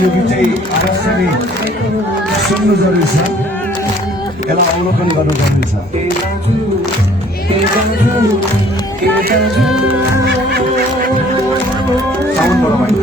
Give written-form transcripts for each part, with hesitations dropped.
यो गीत चाहिँ अवश्य सुन्नु जरुरी छ, यसलाई अवलोकन गर्नु जरुरी छ। साउन्डबाट भयो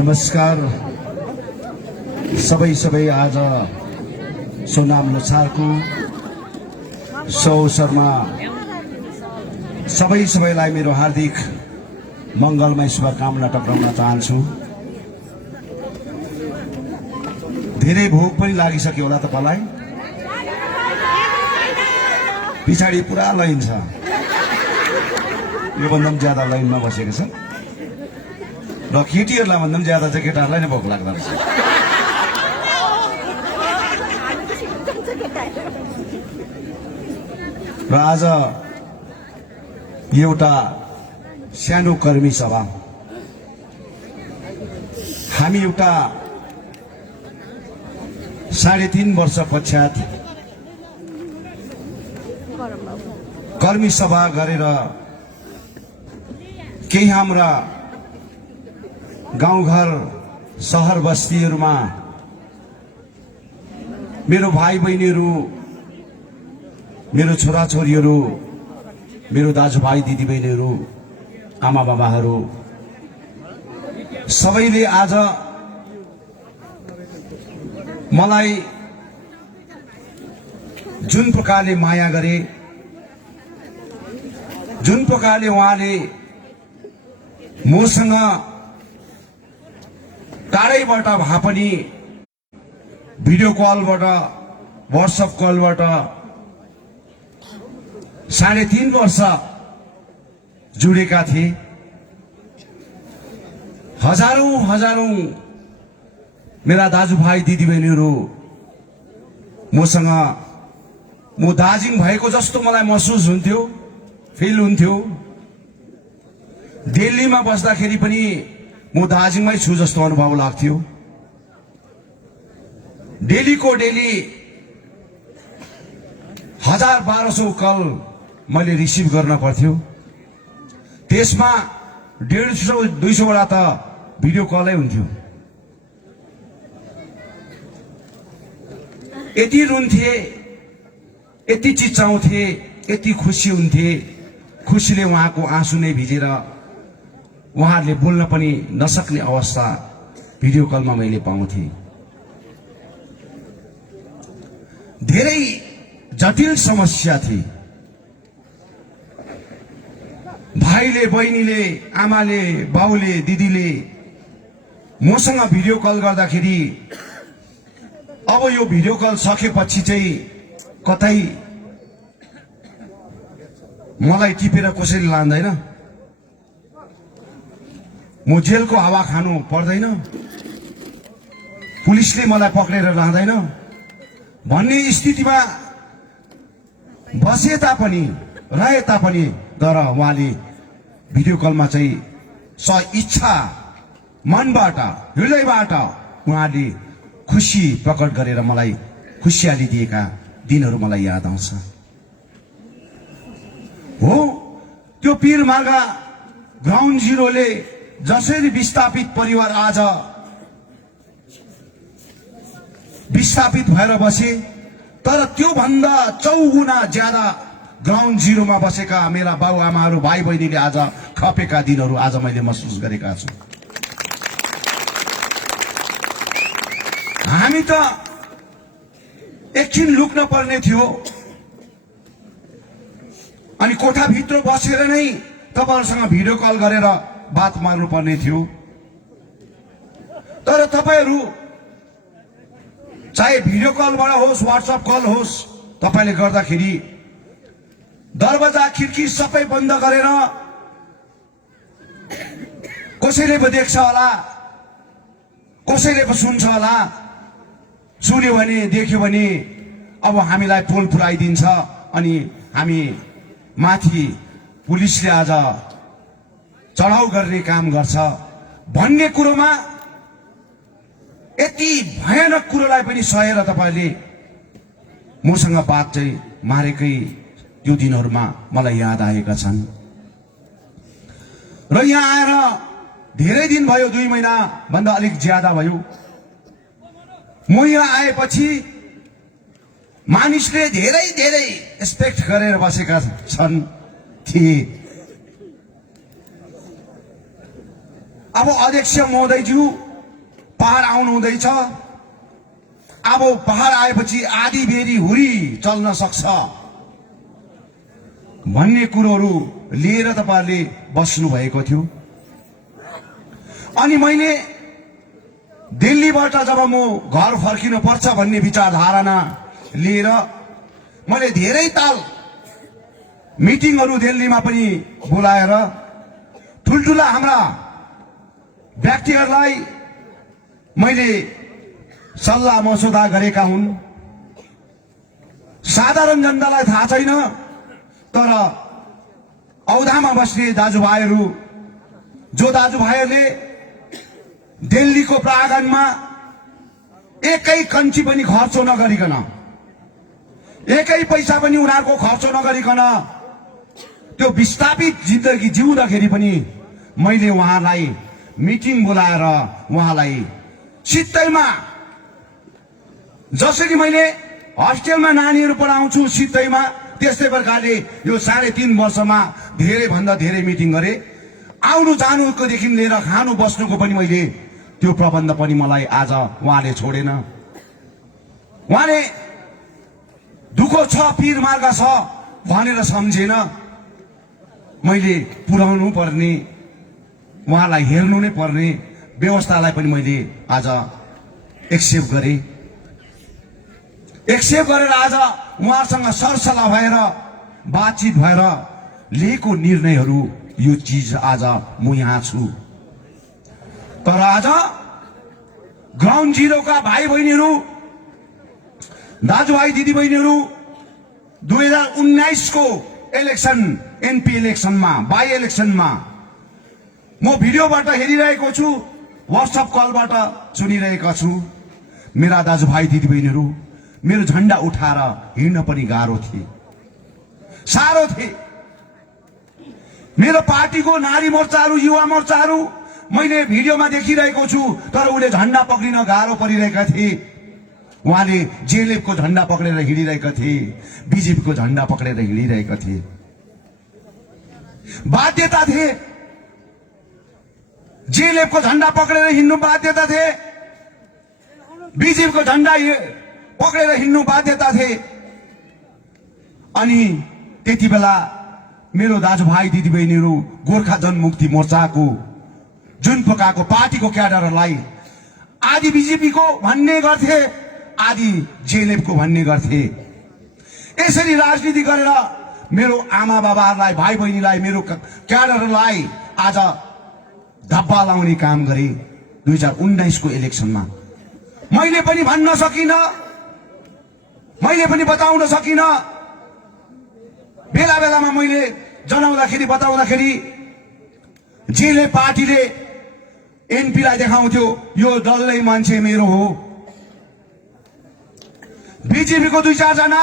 नमस्कार सबै आज सोनाम लोछारको सो अवसरमा सबैलाई मेरो हार्दिक मंगलमय शुभकामना टक्राउन चाहन्छु। धेरै भोक पनि लागिसक्यो होला तपाईलाई। पछाडि पुरा लाइन छ, योभन्दा पनि ज्यादा लाइनमा बसेको छ र केटीहरूलाई भन्दा पनि ज्यादा चाहिँ केटाहरूलाई नै भोक लाग्दो रहेछ। र आज एउटा सानो कर्मी सभा, हामी एउटा 3.5 वर्ष पश्चात कर्मी सभा गरेर केही हाम्रा गाउँघर सहर बस्तीहरूमा मेरो भाइ बहिनीहरू, मेरो छोराछोरीहरू, मेरो दाजुभाइ दिदीबहिनीहरू, आमा बाबाहरू सबैले आज मलाई जुन प्रकारले माया गरे, जुन प्रकारले उहाँले मसँग टाढैबाट भए पनि भिडियो कलबाट, व्हाट्सएप कलबाट 3.5 वर्ष जुडेका थिए। हजारौं मेरा दाजुभाइ दिदीबहिनीहरू मसँग म दार्जिलिङ भएको जस्तो मलाई महसुस हुन्थ्यो, फिल हुन्थ्यो। दिल्लीमा बस्दाखेरि पनि म दार्जिलिङमै छु जस्तो अनुभव लाग्थ्यो। डेलीको डेली 1000-1200 कल मैले रिसिभ गर्न पर्थ्यो। त्यसमा 150-200 वटा त भिडियो कलै हुन्थ्यो। यति रुन्थे, यति चिच्चाउँथे, यति खुसी हुन्थे, खुसीले उहाँको आँसु नै भिजेर उहाँहरूले बोल्न पनि नसक्ने अवस्था भिडियो कलमा मैले पाउँथे। धेरै जटिल समस्या थिए। भाइले, बहिनीले, आमाले, बाउले, दिदीले मसँग भिडियो कल गर्दाखेरि अब यो भिडियो कल सकेपछि चाहिँ कतै मलाई टिपेर कसैले लाँदैन, म जेलको हावा खानु पर्दैन, पुलिसले मलाई पक्रेर लाँदैन भन्ने स्थितिमा बसे तापनि, रहे तापनि, तर उहाँले भिडियो कलमा चाहिँ इच्छा मनबाट, हृदयबाट उहाँले खुसी प्रकट गरेर मलाई खुसियाली दिएका दिनहरू मलाई याद आउँछ। हो, त्यो पीरमार्गा ग्राउन्ड जिरोले जसरी विस्थापित परिवार आज विस्थापित भएर बसे, तर त्यो भन्दा 4 गुणा ज्यादा ग्राउन्ड जिरोमा बसेका मेरा बाबुआमाहरू, भाइ बहिनीले आज खपेका दिनहरू आज मैले महसुस गरेका छु। हामी त एकछिन लुक्न पर्ने थियो अनि कोठाभित्र बसेर नै तपाईहरुसँग भिडियो कल गरेर बात मार्नु पर्ने थियो। तर तपाईहरु चाहे भिडियो कलबाट होस्, व्हाट्सएप कल होस्, तपाईले गर्दाखेरि दरवाजा खिड्की सबै बन्द गरेर कसैले पो देख्छ होला, कसैले पो सुन्छ होला, सुन्यो भने, देख्यो भने अब हामीलाई पोल पुराइदिन्छ अनि हामी माथि पुलिसले आज चढाउ गर्ने काम गर्छ भन्ने कुरोमा यति भयानक कुरोलाई पनि सहेर तपाईले मसँग बात चाहिँ मारेकै त्यो दिनहरुमा मलाई याद आएका छन्। र यहाँ आएर धेरै दिन भयो, 2 महिना भन्दा अलिक ज्यादा भयो। म यहाँ आएपछि मानिसले धेरै धेरै एक्सपेक्ट गरेर बसेका छन् थिए। अब अध्यक्ष महोदयज्यू पहाड आउनु हुँदैछ, अब पहाड आएपछि आधी बेरी हुरी चल्न सक्छ भन्ने कुरोहरू लिएर तपाईहरुले बस्नु भएको थियो। अनि मैले दिल्लीबाट जब म घर फर्किनु पर्छ भन्ने विचारधारणा लिएर मैले धेरै ताल मिटिङहरू दिल्लीमा पनि बोलाएर ठुल्ठुला हाम्रा व्यक्तिहरूलाई मैले सल्लाह मसौदा गरेका हुन्। साधारण जनतालाई थाहा छैन, तर औधामा बस्ने दाजुभाइहरू, जो दाजुभाइहरूले दिल्लीको प्राङ्गणमा एकै कन्ची पनि खर्च नगरिकन, एकै पैसा पनि उनीहरूको खर्च नगरिकन त्यो विस्थापित जिन्दगी जिउँदाखेरि पनि मैले उहाँलाई मिटिङ बोलाएर उहाँलाई सित्तैमा, जसरी मैले हस्टेलमा नानीहरू पढाउँछु सित्तैमा, त्यस्तै प्रकारले यो 3.5 वर्षमा धेरै भन्दा धेरै मिटिङ गरे। आउनु जानुको देखि लिएर खानु बस्नुको पनि मैले त्यो प्रबन्ध पनि मलाई आज उहाँले छोडेन। उहाँले दुःखो छ, पीर मार्ग छ भनेर सम्झेन। मैले पुर्याउनु पर्ने, उहाँलाई हेर्नु नै पर्ने व्यवस्थालाई पनि मैले आज एक्सेप्ट गरेँ। एक्सेप्ट गरेर आज उहाँसँग सरसल्लाह भएर बातचित भएर लिएको निर्णयहरू, यो चिज आज म यहाँ छु। तर आज ग्राउन्ड जिरोका भाइ बहिनीहरू, दाजुभाइ दिदीबहिनीहरू 2019 को इलेक्सन, एनपी इलेक्सनमा, बाई इलेक्सनमा म भिडियोबाट हेरिरहेको छु, व्हाट्सएप कलबाट सुनिरहेको छु। मेरा दाजुभाइ दिदीबहिनीहरू मेरो झण्डा उठाएर हिँड्न पनि गाह्रो थिए, साह्रो थिए। मेरो पार्टीको नारी मोर्चाहरू, युवा मोर्चाहरू मैले भिडियोमा देखिरहेको छु, तर उले झण्डा पक्रिन गाह्रो परिरहेका थिए। उहाँले जेएलएफको झण्डा पक्रेर हिँडिरहेका थिए, बीजेपीको झण्डा पक्रेर हिँडिरहेका थिए। बाध्यता थिए, जेएलएफको झण्डा पक्रेर हिँड्नु बाध्यता थिए, बीजेपीको झण्डा पक्रेर हिँड्नु बाध्यता थिए। अनि त्यति बेला मेरो दाजुभाइ दिदीबहिनीहरू गोर्खा जनमुक्ति मोर्चाको जुन प्रकारको पार्टीको क्याडरहरूलाई आदि बीजेपीको भन्ने गर्थे, आदि जेएलएफको भन्ने गर्थे। यसरी राजनीति गरेर मेरो आमा बाबाहरूलाई, भाइ बहिनीलाई, मेरो क्याडरलाई आज धब्बा लाउने काम गरे। 2019 को इलेक्सनमा मैले पनि भन्न सकिन, मैले पनि बताउन सकिन। बेला बेलामा मैले जनाउँदाखेरि, बताउँदाखेरि जेएलएफ पार्टीले एनपीलाई देखाउँथ्यो यो डल्लै मान्छे मेरो हो। बीजेपीको 2-4 जना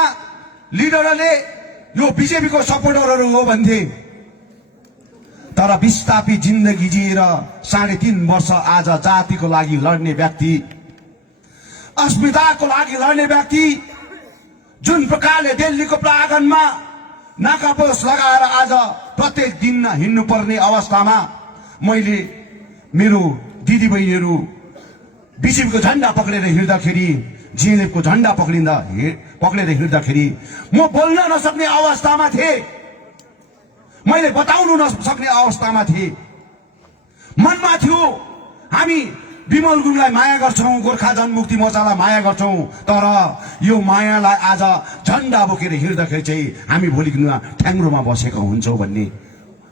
लिडरले यो बीजेपीको सपोर्टरहरू हो भन्थे। तर विस्थापित जिन्दगी जिएर 3.5 वर्ष आज जातिको लागि लड्ने व्यक्ति, अस्मिताको लागि लड्ने व्यक्ति, जुन प्रकारले दिल्लीको प्राङ्गणमा नाकापोस लगाएर आज प्रत्येक दिन हिँड्नु पर्ने अवस्थामा मैले मेरो दिदीबहिनीहरू बीजेपीको झण्डा पक्रेर हिँड्दाखेरि, जेएलएफको झण्डा पक्रेर हिँड्दाखेरि म बोल्न नसक्ने अवस्थामा थिए, मैले बताउनु नसक्ने अवस्थामा थिए। मनमा थियो हामी विमल गुरुङलाई माया गर्छौं, गोर्खा जनमुक्ति मोर्चालाई माया गर्छौं, तर यो मायालाई आज झण्डा बोकेर हिँड्दाखेरि चाहिँ हामी भोलि ठ्याङ्ग्रोमा बसेका हुन्छौं भन्ने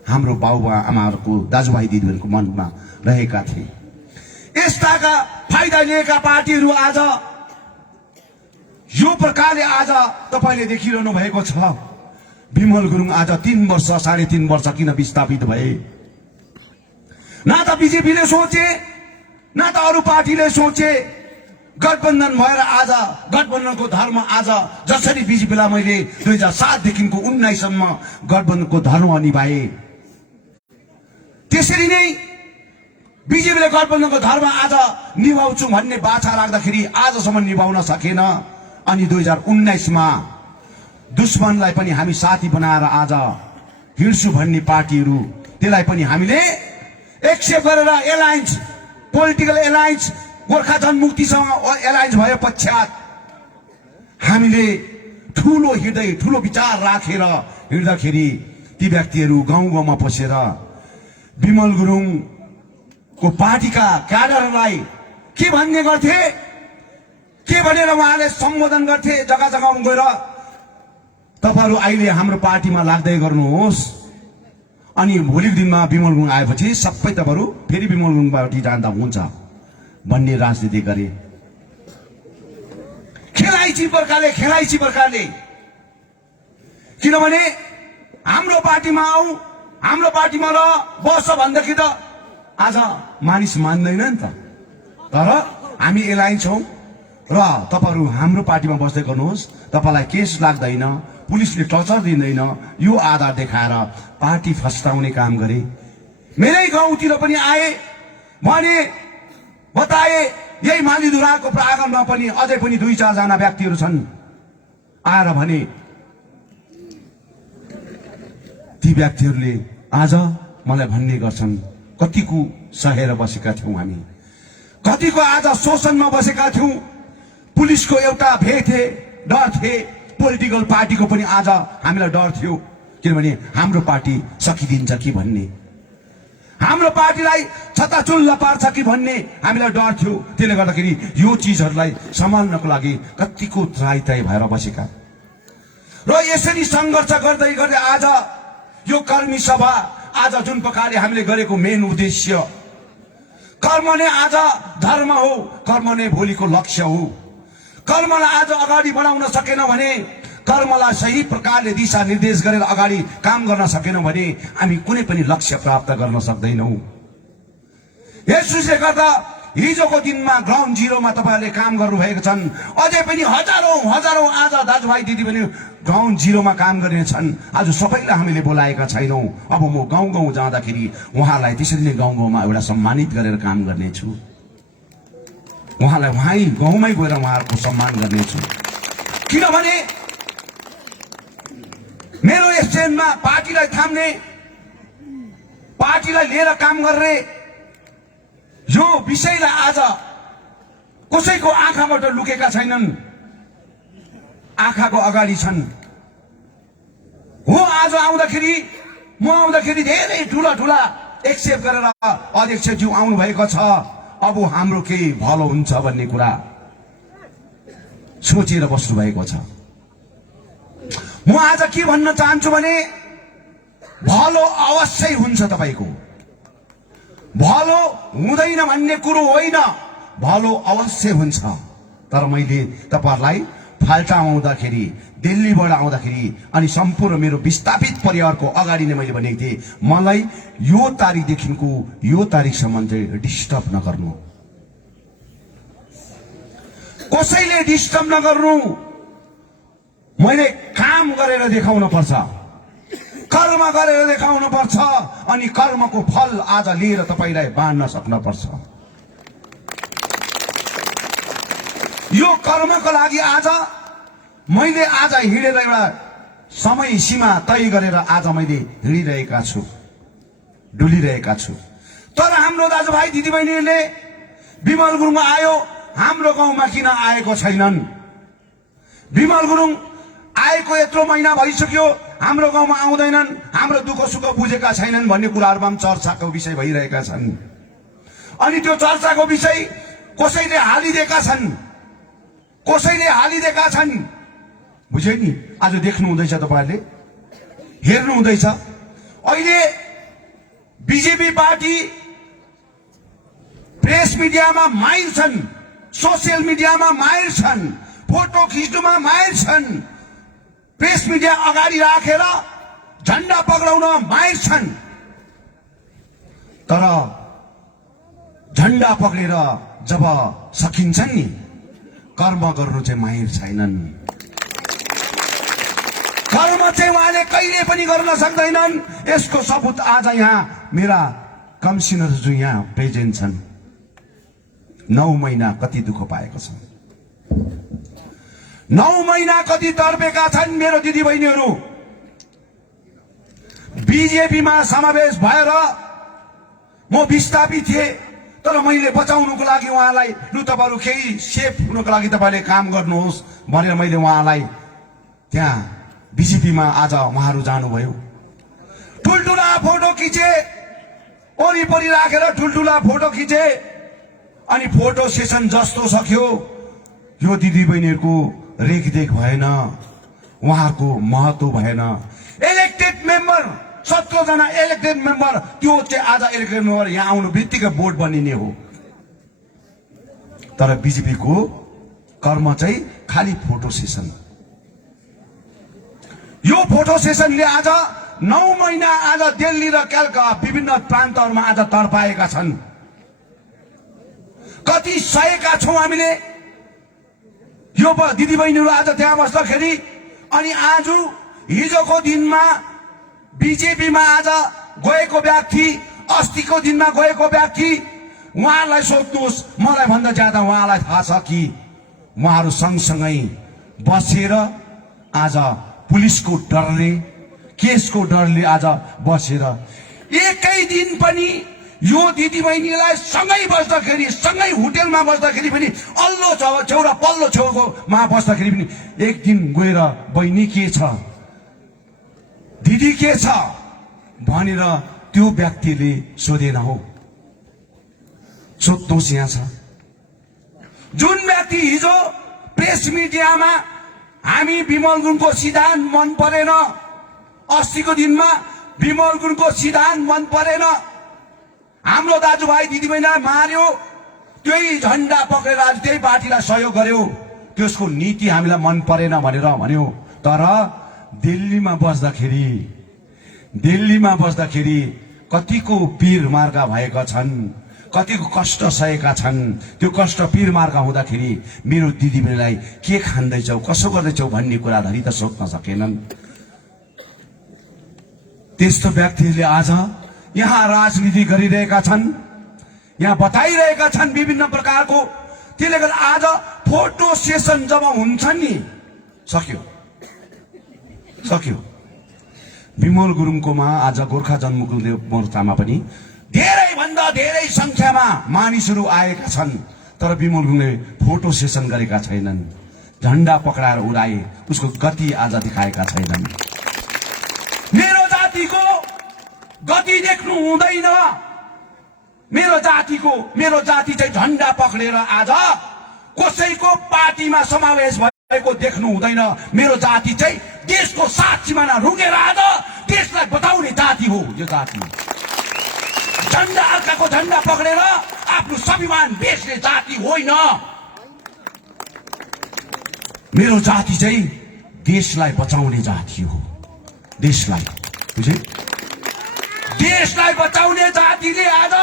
हाम्रो बाबुबा आमाहरूको, दाजुभाइ दिदीहरूको मनमा रहेका थिए। यस्ताका फाइदा लिएका पार्टीहरू आज यो प्रकारले आज तपाईले देखिरहनु भएको छ। विमल गुरुङ आज 3 वर्ष, 3.5 वर्ष किन विस्थापित भए? न त बीजेपीले सोचे, न त अरू पार्टीले सोचे। गठबन्धन भएर आज गठबन्धनको धर्म आज जसरी बीजेपीलाई मैले 2007 देखिको 19 सम्म गठबन्धनको धर्म निभाए, त्यसरी नै बीजेपीले गठबन्धनको धर्म आज निभाउँछु भन्ने बाछा राख्दाखेरि आजसम्म निभाउन सकेन। अनि 2019 मा दुश्मनलाई पनि हामी साथी बनाएर आज हिँड्छु भन्ने पार्टीहरू, त्यसलाई पनि हामीले एक्सेप्ट गरेर एलायन्स, पोलिटिकल एलायन्स, गोर्खा जनमुक्तिसँग एलायन्स भए पश्चात हामीले ठूलो हृदय, ठूलो विचार राखेर हिँड्दाखेरि ती व्यक्तिहरू गाउँ गाउँमा पसेर विमल गुरुङको पार्टीका क्याडरलाई के भन्ने गर्थे, के भनेर उहाँले सम्बोधन गर्थे जग्गा जग्गामा गएर। तपाईहरु अहिले हाम्रो पार्टीमा लाग्दै गर्नुहोस् अनि भोलिको दिनमा विमल गुरुङ आएपछि सबै तपाईहरु फेरि विमल गुरुङ पार्टी जाँदा हुन्छ भन्ने राजनीति गरे। खेलाइची प्रकारले किनभने हाम्रो पार्टीमा आऊ हाम्रो पार्टीमा र बस भन्दाखेरि त आज मानिस मान्दैन नि त। तर हामी एलाइन छौं र तपाईहरु हाम्रो पार्टीमा बस्दै गर्नुहोस्, तपाईलाई केस लाग्दैन, पुलिसले टर्चर दिँदैन, यो आधार देखाएर पार्टी फस्टाउने काम गरे। मेरै गाउँतिर पनि आए भने बताए यही मालीधुराको प्राङ्गणमा पनि अझै पनि 2-4 जना व्यक्तिहरू छन् आएर भने ती व्यक्तिहरूले आज मलाई भन्ने गर्छन् कतिको सहेर बसेका थियौं हामी, कतिको आज शोषणमा बसेका थियौं, पुलिसको एउटा भय थिए, डर थिए, पोलिटिकल पार्टीको पनि आज हामीलाई डर थियो किनभने हाम्रो पार्टी सकिदिन्छ कि भन्ने, हाम्रो पार्टीलाई छताचुल्ल पार्छ कि भन्ने हामीलाई डर थियो। त्यसले गर्दाखेरि यो चीजहरूलाई सम्हाल्नको लागि कतिको त्रायताय भएर बसेका र यसरी संघर्ष गर्दै गर्दै आज यो कर्मी सभा आज जुन प्रकारले हामीले गरेको मेन उद्देश्य कर्म नै आज धर्म हो, कर्म नै भोलिको लक्ष्य हो। कर्मलाई आज अगाडि बढाउन सकेन भने, कर्मलाई सही प्रकारले दिशा निर्देश गरेर अगाडि काम गर्न सकेनौं भने हामी कुनै पनि लक्ष्य प्राप्त गर्न सक्दैनौं। यसले गर्दा हिजोको दिनमा ग्राउन्ड जिरोमा तपाईहरुले काम गर्नुभएको छन्, अझै पनि हजारौं आज दाजुभाइ दिदीबहिनी ग्राउन्ड जिरोमा काम गर्नेछन्। आज सबैलाई हामीले बोलाएका छैनौं। अब म गाउँ गाउँ जाँदाखेरि उहाँलाई त्यसरी नै गाउँ गाउँमा एउटा सम्मानित गरेर काम गर्नेछु, उहाँलाई वहीँ गाउँमै गएर उहाँहरूको सम्मान गर्नेछु। किनभने मेरो स्ट्यान्डमा पार्टीलाई थाम्ने, पार्टीलाई लिएर काम गर्ने यो विषयलाई आज कसैको आँखाबाट लुकेका छैनन्, आँखाको अगाडि छन्। हो आज म आउँदाखेरि धेरै ठूला एक्सेप्ट गरेर अध्यक्षज्यू आउनु भएको छ, अब हाम्रो केही भलो हुन्छ भन्ने कुरा सोचेर बस्नु भएको छ। म आज के भन्न चाहन्छु भने भलो अवश्य हुन्छ, तपाईको भलो हुँदैन भन्ने कुरो होइन, भलो अवश्य हुन्छ। तर मैले तपाईहरुलाई फाल्टामा आउँदाखेरि, दिल्लीबाट आउँदाखेरि अनि सम्पूर्ण मेरो विस्थापित परिवारको अगाडि नै मैले भनेको थिएँ मलाई यो तारिखदेखिको यो तारिखसम्म चाहिँ डिस्टर्ब नगर्नु, कसैले डिस्टर्ब नगर्नु। मैले काम गरेर देखाउन पर्छ, कर्म गरेर देखाउन पर्छ अनि कर्मको फल आज लिएर तपाईलाई बाँड्न सक्न पर्छ। यो कर्मको लागि आज मैले आज हिँडेर एउटा समय सीमा तय गरेर आज मैले हिँडिरहेका छु, डुलिरहेका छु। तर हाम्रो दाजुभाइ दिदीबहिनीले विमल गुरुङ आयो हाम्रो गाउँमा किन आएको छैनन्, विमल गुरुङ आएको यत्रो महिना भइसक्यो हाम्रो गाउँमा आउँदैनन्, हाम्रो दुःख सुख बुझेका छैनन् भन्ने कुराहरुमा चर्चाको विषय भइरहेका छन्। अनि त्यो चर्चाको विषय कसैले हालिदिएका छन्, बुझ्यो नि। आज देख्नु हुँदैछ, तपाईहरुले हेर्नु हुँदैछ। अहिले बीजेपी पार्टी प्रेस मिडियामा माहिर छन्, सोशल मिडियामा माहिर छन्, फोटो खिच्नुमा माहिर छन्, प्रेस मिडिया अगाडि राखेर झण्डा पक्राउन माहिर छन्। तर झण्डा पक्रेर जब सकिन्छन् नि कर्म गर्नु चाहिँ माहिर छैनन्। कर्म चाहिँ उहाँले कहिले पनि गर्न सक्दैनन्। यसको सबूत आज यहाँ मेरा कमिसनर जो यहाँ प्रेजेन्ट छन्, 9 महिना कति दुःख पाएको छ, 9 महिना कति तर्पेका छन् मेरो दिदीबहिनीहरू। बीजेपीमा समावेश भएर म विस्थापित थिएँ, तर मैले बचाउनको लागि उहाँलाई लु तपाईहरु केही सेफ हुनको लागि तपाईले काम गर्नुहोस् भनेर मैले उहाँलाई त्यहाँ बीजेपीमा आज उहाँहरू जानुभयो। ठुलठुला फोटो खिचे, वरिपरि राखेर ठुलठुला फोटो खिचे अनि फोटो सेसन जस्तो सक्यो। यो दिदीबहिनीहरूको रेखदेख भएन, उहाँको महत्व भएन। इलेक्टेड मेम्बर 17 जना इलेक्टेड मेम्बर, त्यो चाहिँ आज इलेक्टेड मेम्बर यहाँ आउनु बित्तिकै बोर्ड बनिने हो। तर बीजेपी को कर्म चाहिँ खाली फोटो सेसन। यो फोटो सेसनले आज 9 महिना आज दिल्ली र कलकत्ता विभिन्न प्रान्तहरूमा आज तडपाएका छन्। कति सहेका छौं हामीले। यो दिदीबहिनीहरू आज त्यहाँ बस्दाखेरि अनि आज हिजोको दिनमा बीजेपीमा आज गएको व्यक्ति, अस्तिको दिनमा गएको व्यक्ति, उहाँलाई सोध्नुहोस्, मलाई भन्दा ज्यादा उहाँलाई थाहा छ कि उहाँहरू सँगसँगै बसेर आज पुलिसको डरले, केसको डरले आज बसेर एकै दिन पनि यो दिदीबहिनीलाई सँगै बस्दाखेरि, सँगै होटेलमा बस्दाखेरि पनि, अल्लो छेउ र पल्लो छेउकोमा बस्दाखेरि पनि एक दिन गएर बहिनी के छ, दिदी के छ भनेर त्यो व्यक्तिले सोधेन हो। सोध्नुहोस् यहाँ छ जुन व्यक्ति हिजो प्रेस मिडियामा हामी विमल गुरुङको सिद्धान्त मन परेन, अस्तिको दिनमा विमल गुरुङको सिद्धान्त मन परेन, हाम्रो दाजुभाइ दिदीबहिनीलाई मार्यो, त्यही झण्डा पक्रेर आज त्यही पार्टीलाई सहयोग गर्यो, त्यसको नीति हामीलाई मन परेन भनेर भन्यो। तर दिल्लीमा बस्दाखेरि कतिको पीर मार्का भएका छन्, कतिको कष्ट सहेका छन्। त्यो कष्ट पीर मार्का हुँदाखेरि मेरो दिदीबहिनीलाई के खाँदैछौ, कसो गर्दैछौ भन्ने कुरा धरि त सोध्न सकेनन्। त्यस्तो व्यक्तिहरूले आज यहाँ राजनीति गरिरहेका छन्, यहाँ बताइरहेका छन् विभिन्न प्रकारको। त्यसले गर्दा आज फोटो सेसन जब हुन्छ नि, सक्यो। विमल गुरुङकोमा आज गोर्खा जनमुक्ति मोर्चामा पनि धेरै भन्दा धेरै संख्यामा मानिसहरू आएका छन्, तर विमल गुरुङले फोटो सेसन गरेका छैनन्, झण्डा पक्राएर उडाए, उसको गति आज देखाएका छैनन्। मेरो जातिको गति देख्नु हुँदैन। मेरो जाति चाहिँ झण्डा पक्रेर आज कसैको पार्टीमा समावेश भएको देख्नु हुँदैन। मेरो जाति चाहिँ देशको 7 सिमाना रुकेर आज देशलाई बताउने जाति हो। यो जाति झण्डा अर्काको झण्डा पक्रेर आफ्नो स्वाभिमान बेच्ने जाति होइन। मेरो जाति चाहिँ देशलाई बचाउने जाति हो। देशलाई बचाउने जातिले आज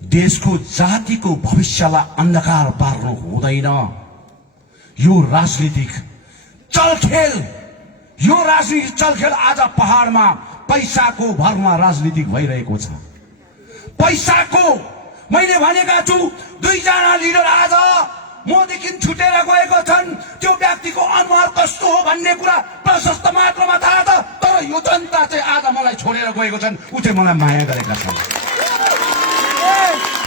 देशको जातिको भविष्यलाई अन्धकार पार्नु हुँदैन। यो राजनीतिक चलखेल आज पहाडमा पैसाको भरमा राजनीतिक भइरहेको छ। पैसाको मैले भनेका छु 2 जना लिडर आज मदेखि छुटेर गएको छन्। त्यो व्यक्तिको अनुहार कस्तो हो भन्ने कुरा प्रशस्त मात्रामा थाहा छ, तर यो जनता चाहिँ आज मलाई छोडेर गएको छन्, उ चाहिँ मलाई माया गरेका छन्।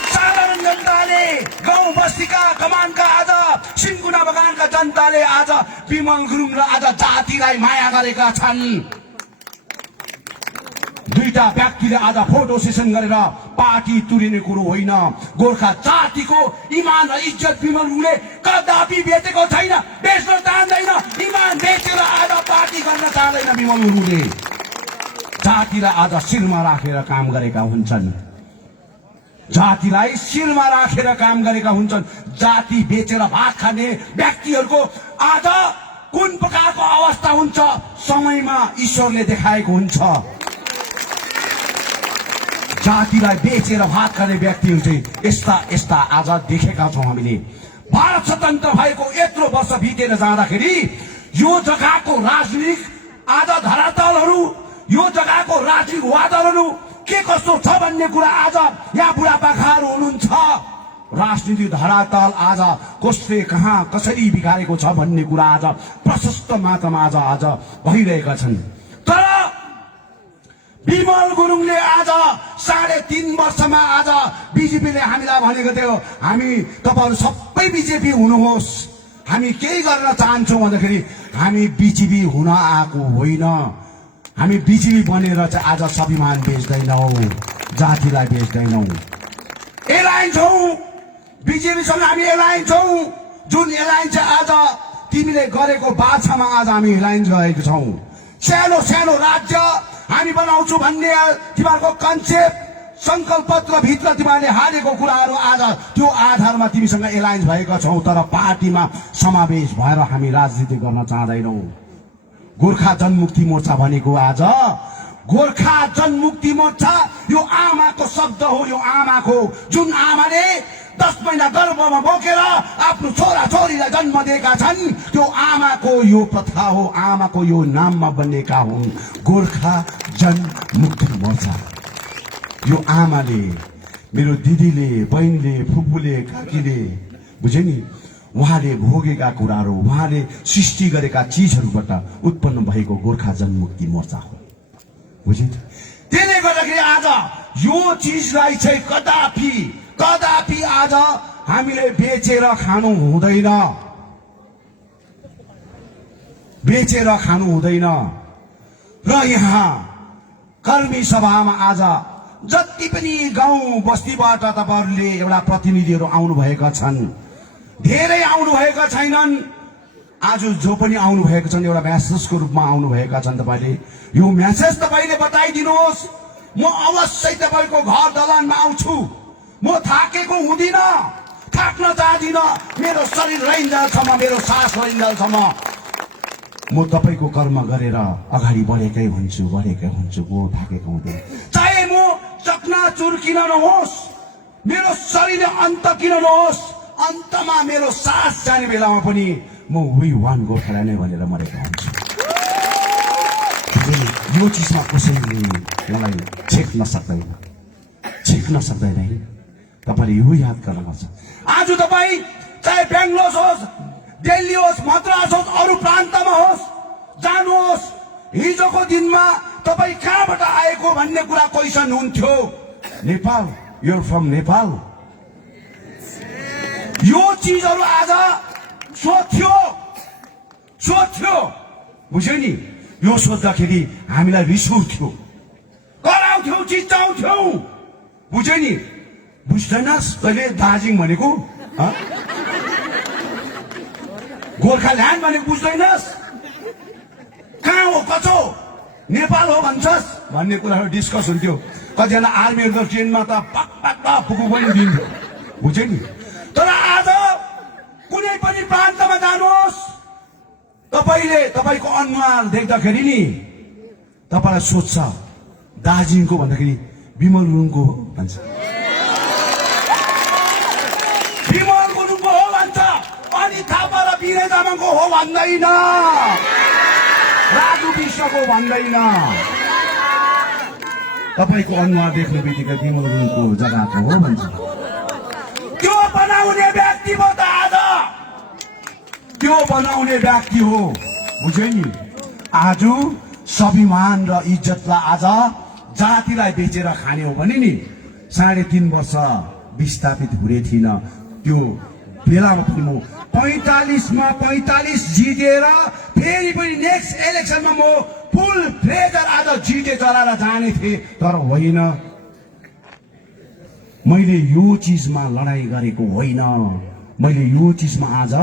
साधारण जनताले, गाउँ बस्तीका, कमानका, आज सिन्कुना बगानका जनताले आज विमल गुरुङ र आज जातिलाई माया गरेका छन्। दुईटा व्यक्तिले आज फोटो सेसन गरेर पार्टी तुरिने कुरो होइन। गोर्खा जातिको इमान र इज्जत विमल गुरुङले कदापि बेचेको छैन, बेच्न चाहँदैन। इमान बेचेर आज पार्टी गर्न चाहँदैन विमल गुरुङले। जातिलाई आज शिरमा राखेर काम गरेका हुन्छन्। जाति बेचेर भात खाने व्यक्तिहरूको आज कुन प्रकारको अवस्था हुन्छ समयमा ईश्वरले देखाएको हुन्छ। जातिलाई बेचेर भात खाने व्यक्तिहरू चाहिँ यस्ता आज देखेका छौँ हामीले। भारत स्वतन्त्र भएको यत्रो वर्ष बितेर जाँदाखेरि यो जग्गाको राजनीतिक आज धरातलहरू, यो जग्गाको राजनीतिक वातावरण के कस्तो छ भन्ने कुरा आज यहाँ बुढापाकाहरू हुनुहुन्छ। राजनीतिक धरातल आज कसले कहाँ कसरी बिगारेको छ भन्ने कुरा आज प्रशस्त मात्रामा आज भइरहेका छन्। तर विमल गुरुङले आज 3.5 वर्षमा आज बीजेपीले हामीलाई भनेको थियो, हामी तपाईहरु सबै बीजेपी हुनुहोस्, हामी केही गर्न चाहन्छौँ भन्दाखेरि हामी बीजेपी हुन आएको होइन। हामी बीजेपी बनेर चाहिँ आज स्वाभिमान बेच्दैनौँ, जातिलाई बेच्दैनौँ। एलायन्स हौ, बीजेपीसँग हामी एलायन्स हौ, जुन एलायन्स आज तिमीले गरेको बाछामा आज हामी एलायन्स गएका छौँ। सानो सानो राज्य हामी बनाउँछु भन्ने तिमीहरूको कन्सेप्ट संकल्पत्र भित्र तिमीहरूले हालेको कुराहरू आज त्यो आधारमा तिमीसँग एलायन्स भएका छौँ। तर पार्टीमा समावेश भएर हामी राजनीति गर्न चाहँदैनौँ। गोर्खा जनमुक्ति मोर्चा भनेको आज गोर्खा जनमुक्ति मोर्चा यो आमाको शब्द हो। यो आमाको जुन आमाले 10 महिना गर्भमा बोकेर आफ्नो छोरा छोरीलाई जन्म दिएका छन्, त्यो आमाको यो प्रथा हो। आमाको यो नाममा बनेका हुन् गोर्खा जनमुक्ति मोर्चा। यो आमाले, मेरो दिदीले, बहिनीले, फुपूले, काकीले, बुझे नि, उहाँले भोगेका कुराहरू, उहाँले सृष्टि गरेका चिजहरूबाट उत्पन्न भएको गोर्खा जनमुक्ति मोर्चा हो। बुझे? त्यसले गर्दाखेरि आज यो चिजलाई चाहिँ कदापि आज हामीले बेचेर खानु हुँदैन। बेचेर खानु हुँदैन। र यहाँ कर्मी सभामा आज जति पनि गाउँ बस्तीबाट तपाईहरुले एउटा प्रतिनिधिहरू आउनुभएका छन्, धेरै आउनुभएका छैनन्। आज जो पनि आउनुभएका छन् एउटा म्यासेजको रूपमा आउनुभएका छन्। तपाईले यो म्यासेज तपाईले बताइदिनुहोस्। म अवश्य तपाईको घर दलानमा आउँछु। म थाकेको हुँदिन, थाक्न चाहदिन। मेरो शरीर रहन्जेलसम्म, मेरो सास रहन्जेलसम्म म तपाईको कर्म गरेर अगाडि बढेकै हुन्छु। म थाकेको हुँदैन। चाहे म चकनाचुर किन नहोस्, मेरो शरीर अन्त किन नहोस्, अन्तमा मेरो सास जाने बेलामा पनि म वी वान गोर्खा नै भनेर मरेको हुन्छु। यो चिजमा कसैले मलाई छेक्न सक्दैन है। तपाईले यो याद गर्नुपर्छ। आज तपाई चाहे बेंगलोर होस्, दिल्ली होस्, मद्रास होस्, अरू प्रान्तमा होस्, जानुहोस्। हिजोको दिनमा तपाई कहाँबाट आएको भन्ने कुरा क्वेसन हुन्थ्यो। Nepal, you're from Nepal. यो चिजहरू आज सोध्थ्यो। बुझ्यो नि? यो सोच्दाखेरि हामीलाई रिस उठ्थ्यो, कराउँथ्यौ, चिच्चाउँथ्यौ। बुझ्यो नि? बुझ्दैनस् तैले दार्जिलिङ भनेको? गोर्खाल्यान्ड भनेको बुझ्दैनस्? कहाँ हो, कसो नेपाल हो भन्छस् भन्ने कुराहरू डिस्कस हुन्थ्यो। कतिजना आर्मीहरूको ट्रेनमा त पाक पुगु पनि दिन्थ्यो। बुझ्यो नि? तर आज कुनै पनि प्रान्तमा जानुहोस्, तपाईको अनुहार देख्दाखेरि नि तपाईलाई सोध्छ दार्जिलिङको भन्दाखेरि विमल गुरुङको हो भन्छ। विमल गुरुङको हो भन्छ। अनि थापा र वीरेन्द्र तामाङको हो भन्दैन, राजु विश्वको भन्दैन। तपाईको अनुहार देख्ने बित्तिकै विमल गुरुङको जग्गाको हो भन्छ। त्यो बनाउने व्यक्ति हो त आज, त्यो बनाउने व्यक्ति हो। बुझ्यो नि? आज स्वाभिमान र इज्जतलाई आज जातिलाई बेचेर खाने हो भने नि 3.5 वर्ष विस्थापित हुने थिइन। त्यो बेलामा पनि म 45 जितेर फेरि पनि नेक्स्ट इलेक्सनमा म फुल फ्लेजर आज जिते चलाएर जाने थिएँ। तर होइन, मैले यो चिजमा लडाई गरेको होइन। मैले यो चिजमा आज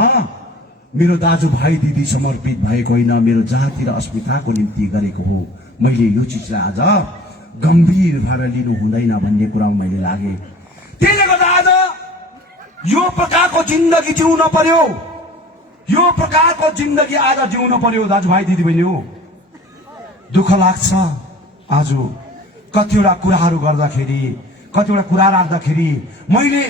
मेरो दाजुभाइ दिदी समर्पित भएको होइन, मेरो जाति र अस्मिताको निम्ति गरेको हो। मैले यो चिजलाई आज गम्भीर भएर लिनु हुँदैन भन्ने कुरामा मैले लागे। त्यसले गर्दा आज यो प्रकारको जिन्दगी जिउन पर्यो। यो प्रकारको जिन्दगी आज जिउन पर्यो दाजुभाइ दिदीबहिनी हो। दुःख लाग्छ आज कतिवटा कुराहरू गर्दाखेरि, कतिवटा कुरा राख्दाखेरि। मैले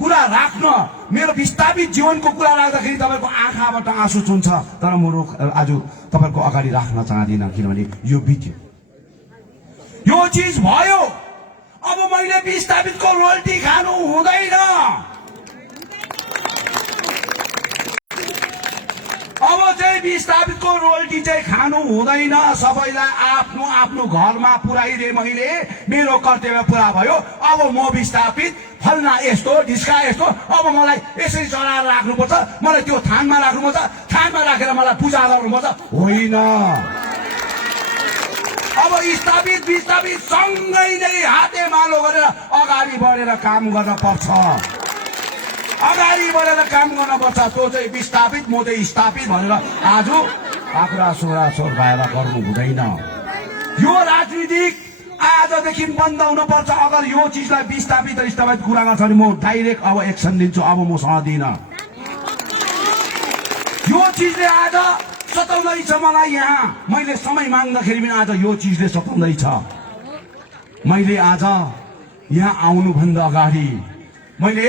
कुरा राख्न, मेरो विस्थापित जीवनको कुरा राख्दाखेरि तपाईको आँखाबाट आँसु चुन्छ। तर म आज तपाईको अगाडि राख्न चाहदिनँ, किनभने यो बित्यो, यो चिज भयो। अब मैले विस्थापितको रोल्टी खानु हुँदैन। अब चाहिँ विस्थापितको रोल्टी चाहिँ खानु हुँदैन। सबैलाई आफ्नो आफ्नो घरमा पुर्याइदिए मैले, मेरो कर्तव्य पुरा भयो। अब म विस्थापित फल्ना यस्तो ढिस्का यस्तो, अब मलाई यसरी चलाएर राख्नुपर्छ, मलाई त्यो थानमा राख्नुपर्छ, थानमा राखेर मलाई पूजा गर्नुपर्छ, होइन। अब स्थापित विस्थापित सँगै नै हाते मालो गरेर अगाडि बढेर काम गर्न पर्छ। अगाडि बढेर काम गर्नुपर्छ। त्यो चाहिँ विस्थापित म चाहिँ स्थापित भनेर आज आक्रा सोर भएर गर्नु हुँदैन। यो राजनीतिक आजदेखि बन्द हुनुपर्छ। अगर यो चिजलाई विस्थापित र स्थापित कुरा गर्छ भने म डाइरेक्ट अब एक्सन लिन्छु। अब म सहदिन। यो चिजले आज सताउँदैछ मलाई। यहाँ मैले समय माग्दाखेरि पनि आज यो चिजले सताउँदैछ। मैले आज यहाँ आउनुभन्दा अगाडि मैले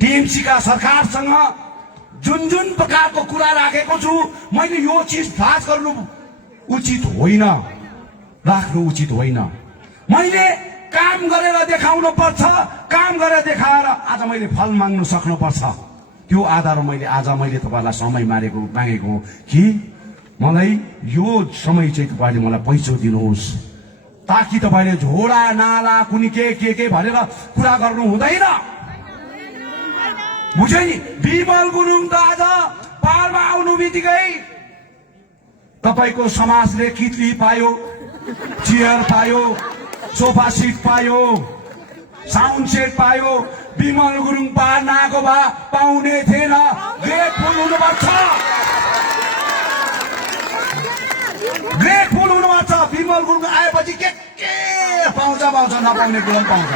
टिएमसी का सरकारसँग जुन प्रकारको कुरा राखेको छु, मैले यो चिज फास गर्नु उचित होइन, राख्नु उचित होइन। मैले काम गरेर देखाउनु पर्छ। काम गरेर देखाएर आज मैले फल माग्नु सक्नुपर्छ। त्यो आधारमा मैले तपाईलाई समय मागेको कि मलाई यो समय चाहिँ तपाईले मलाई पैसा दिनुहोस्, ताकि तपाईले झोडा नाला कुनै के भनेर कुरा गर्नु हुँदैन। बुझ्यो नि? बिमल गुरुङ त आज पारमा आउनु बित्तिकै तपाईको समाजले कितली पायो, चेयर पायो, सोफा सिट पायो, साउन्ड सेट पायो। बिमल गुरुङ पार नआएको भए पाउने थिएन। ग्रेटफुल हुनुपर्छ। ग्रेटफुल हुनुपर्छ। बिमल गुरुङ आएपछि के पाउँछ नपाउने कुरा पाउँछ।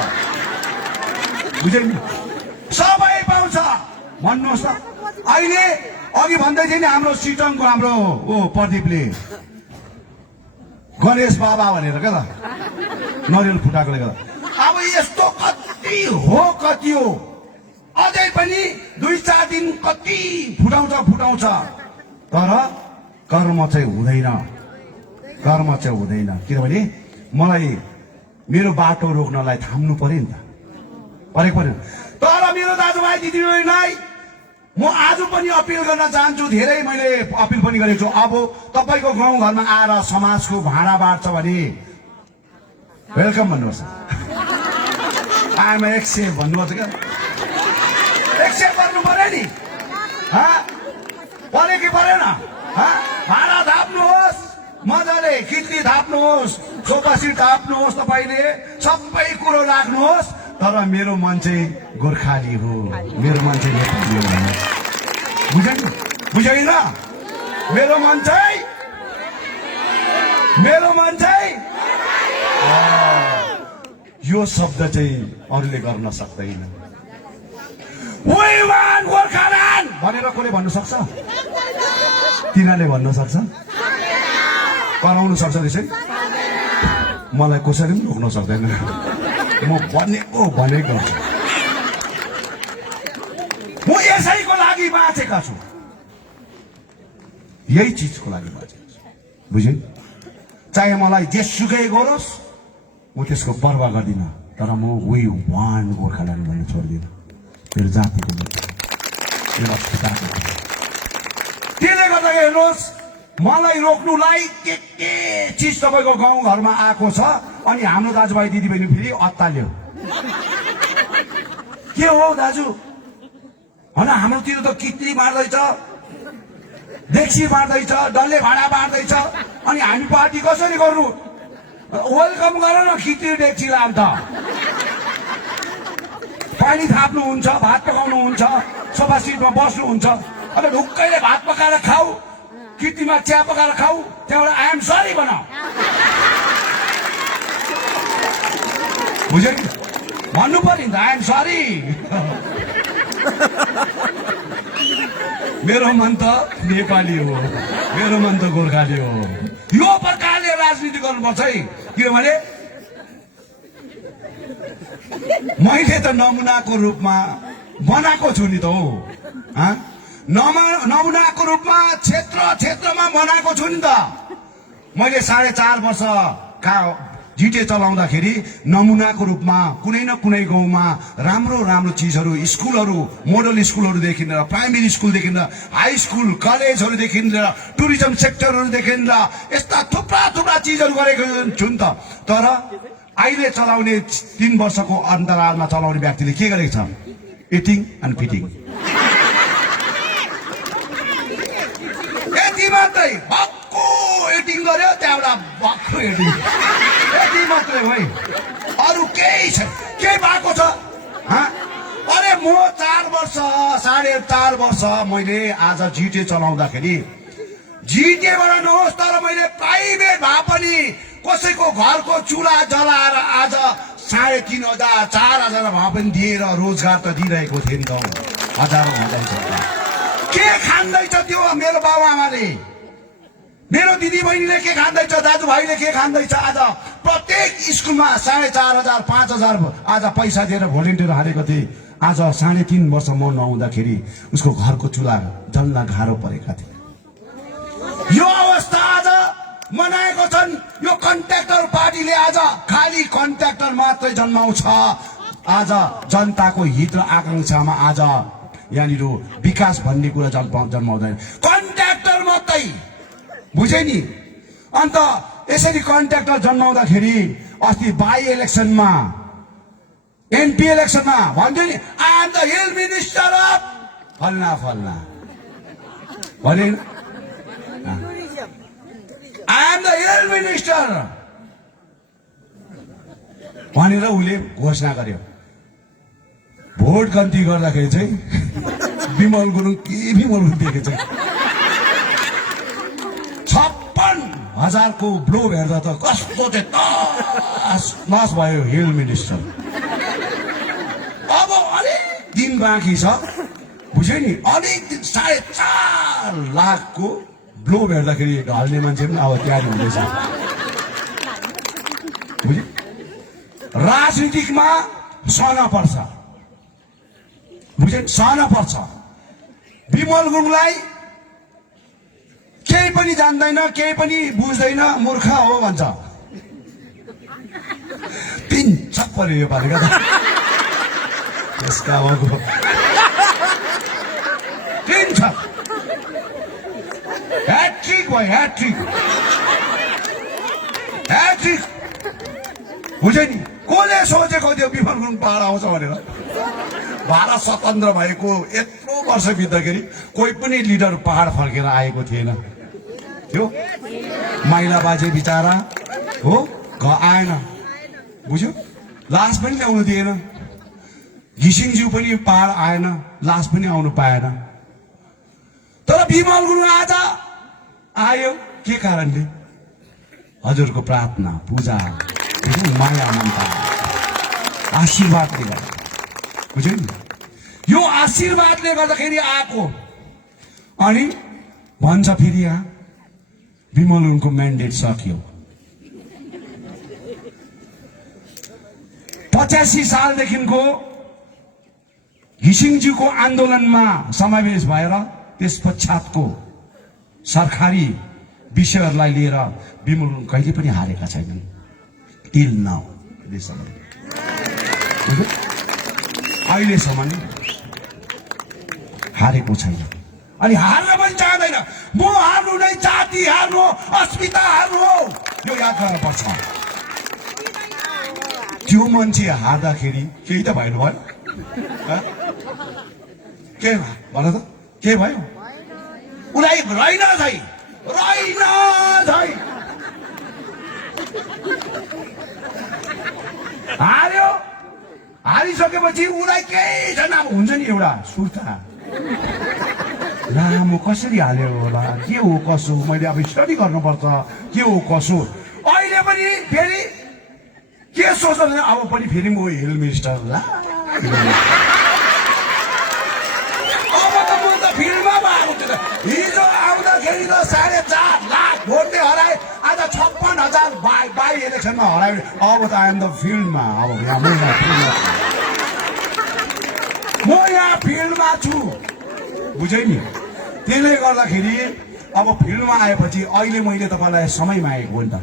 बुझ्यो नि? सबै पाउँछ। भन्नुहोस् त। अहिले अघि भन्दै थियो नि हाम्रो सिटङको हाम्रो प्रदीपले गणेश बाबा भनेर क्या त नरियल फुटाकोले गर्दा। अब यस्तो कति हो अझै पनि 2-4 दिन कति फुटाउँछ तर कर्म चाहिँ हुँदैन। किनभने मलाई मेरो बाटो रोक्नलाई थाम्नु पर्यो नि त, परेको। तर मेरो दाजुभाइ दिदीबहिनीलाई म आज पनि अपिल गर्न चाहन्छु। धेरै मैले अपिल पनि गरेको छु। अब तपाईको गाउँघरमा आएर समाजको भाँडा बाँड्छ भने वेलकम भन्नुहोस्। आइएम एक्सेप्ट भन्नुहोस् क्या। एक्सेप्ट गर्नु पर्यो नि। पऱ्यो कि परेन? भाँडा थाप्नुहोस्, मजाले कितली थाप्नुहोस्, सोफा सिट थाप्नुहोस्, तपाईँले सबै कुरो राख्नुहोस्। तर मेरो मन चाहिँ गोर्खाली हो, मेरो मन चाहिँ नेपाली हो। बुझ्दैन? मेरो मन चाहिँ यो शब्द चाहिँ अरूले गर्न सक्दैन। वी वान गोर्खाल्यान्ड भनेर कसले भन्नु सक्छ? तिनीहरूले भन्न सक्छ, कराउनु सक्छ। त्यसै मलाई कसैले पनि रोक्न सक्दैन। म भनेको गर्छु। म यसैको लागि बाँचेका छु। यही चिजको लागि बाँचेको छु। बुझ्यो? चाहे मलाई जेसुकै गरोस् म त्यसको परवाह गर्दिन। तर म वी वान गोर्खाल्यान्ड भन्ने छोड्दिनँ। मेरो जातिको मेरो अस्मिताको। त्यसले गर्दा हेर्नुहोस्, मलाई रोक्नुलाई के चिज तपाईँको गाउँघरमा आएको छ। अनि हाम्रो दाजुभाइ दिदीबहिनी फेरि अत्ताल्यो। के हो दाजु? होइन, हाम्रोतिर त कितली बाँड्दैछ, डेक्सी बाँड्दैछ, डल्ले भाँडा बाँड्दैछ। अनि हामी पार्टी कसरी गर्नु? वेलकम गर न। कितली डेक्सी लाम त पानी थाप्नुहुन्छ, भात पकाउनुहुन्छ, सोफा सिटमा बस्नुहुन्छ। अब ढुक्कैले भात पकाएर खाऊ, कितलीमा चिया पकाएर खाऊ, त्यहाँबाट आई एम सरी भन। बुझ्यो नि? भन्नु पर्यो नि त, आई एम सरी। मेरो मन त नेपाली हो, मेरो मन त गोर्खाली हो। यो प्रकारले राजनीति गर्नुपर्छ है। किनभने मैले त नमुनाको रूपमा बनाएको छु नि त हो। नमुनाको रूपमा क्षेत्रमा बनाएको छु नि त। मैले 4.5 वर्ष जिटे चलाउँदाखेरि नमुनाको रूपमा कुनै न कुनै गाउँमा राम्रो चिजहरू, स्कुलहरू, मोडल स्कुलहरूदेखि लिएर प्राइमेरी स्कुलदेखि लिएर हाई स्कुल कलेजहरूदेखि लिएर टुरिज्म सेक्टरहरूदेखि लिएर यस्ता थुप्रा चिजहरू गरेको छु नि त। तर अहिले चलाउने 3 वर्षको अन्तरालमा चलाउने व्यक्तिले के गरेको छ? Eating and fitting. यति मात्रै भक्कु एटिङ गर्यो, त्यहाँबाट भक्कु एटिङ, यति मात्रै है। अरू केही छैन। के भएको छ? अरे म 4 वर्ष 4.5 वर्ष मैले आज जिटे चलाउँदाखेरि जिटेबाट नहोस् तर मैले प्राइभेट भए पनि कसैको घरको चुल्हा जलाएर आज 3,500 4,000 भए पनि दिएर रोजगार त दिइरहेको थिएँ नि त। हजारौं हुँदैछ के खाँदैछ त्यो मेरो बाबुआमाले, मेरो दिदी बहिनीले के खाँदैछ, दाजुभाइले के खाँदैछ। आज प्रत्येक स्कुलमा 4,500 5,000 आज पैसा दिएर भोलिन्टियर हालेको थिए। आज 3.5 वर्ष म नहुँदाखेरि उसको घरको चुल्हा जल्न गाह्रो परेका थिए। यो अवस्था आज मनाएको छन् यो कन्ट्र्याक्टर पार्टीले। आज खाली कन्ट्र्याक्टर मात्रै जन्माउँछ, आज जनताको हित र आकांक्षामा आज यहाँनिर विकास भन्ने कुरा जन्माउँदैन, कन्ट्र्याक्टर मात्रै, बुझे नि। अन्त यसरी कन्ट्र्याक्टर जन्माउँदाखेरि अस्ति बाई इलेक्सनमा एमपी इलेक्सनमा भन्थ्यो नि I am the hill minister of फल्ना फल्ना भने I am the hill minister भनेर उसले घोषणा गर्यो। भोट गन्ती गर्दाखेरि चाहिँ विमल गुरुङ के विमल गुरुङ दिएको चाहिँ 56,000 को ब्लो हेर्दा त कस्तो चाहिँ तस भयो हिल मिनिस्टर। अब अलिक दिन बाँकी छ, बुझ्यो नि। अलिक 4.5 लाख को ब्लो हेर्दाखेरि ढल्ने मान्छे पनि अब तयारी हुँदैछ, बुझ्यो। राजनीतिकमा सहन पर्छ, बुझ्यो, सहन पर्छ। विमल गुरुङलाई केही पनि जान्दैन, केही पनि बुझ्दैन, मूर्ख हो भन्छ। 3 छप्पर यो पालिका यसका अबको 3 छ ह्याट्रिक भयो, ह्याट्रिक बुझ्यो नि। कसले सोचेको थियो विमल गुरुङ पहाड आउँछ भनेर। भारत स्वतन्त्र भएको यत्रो वर्ष बित्दाखेरि कोही पनि लिडर पहाड फर्केर आएको थिएन। त्यो माइला बाजे बिचारा हो आएन, बुझ्यो। लास पनि ल्याउनु दिएन, घिसिङज्यू पनि पहाड आएन, लास पनि आउनु पाएन। तर विमल गुरुङ आज आयो के कारणले? हजुरको प्रार्थना पूजा माया ममता आशीर्वादले गर्दा, बुझ्यो नि। यो आशीर्वादले गर्दाखेरि आएको। अनि भन्छ फेरि यहाँ विमल गुरुङको म्यान्डेट सकियो। 85 सालदेखिको घिसिङज्यूको आन्दोलनमा समावेश भएर त्यस पश्चातको सरकारी विषयहरूलाई लिएर विमल गुरुङ कहिले पनि हारेका छैनन्। टिल नाउ अहिलेसम्म हारेको छैन। अनि हार्न पनि चाहँदैन। म हार्नु नै जाति हार्नु, अस्मिता हार्नु हो, यो याद गर्नुपर्छ। त्यो मान्छे हार्दाखेरि केही त भएन भयो, के भन त के भयो? उसलाई रहेन हार्यो। हारिसकेपछि उसलाई केही छैन। अब हुन्छ नि एउटा सुर्ता, ला म कसरी हाल्यो होला, के हो कसो, मैले अब स्टडी गर्नुपर्छ, के हो कसो। अहिले पनि फेरि के सोच्छ, अब पनि फेरि म हिल मिनिस्टर ला। अब त म त फिल्डमा भएको थिएन। हिजो आउँदाखेरि त 4.5 लाख भोटले हराए, आज 56,000 बाई इलेक्सनमा हरायो। अब त आइएम द फिल्डमा। अब म यहाँ फिल्डमा छु, बुझ्यो नि। त्यसले गर्दाखेरि अब फिल्डमा आएपछि अहिले मैले तपाईँलाई समय मागेको हो नि त,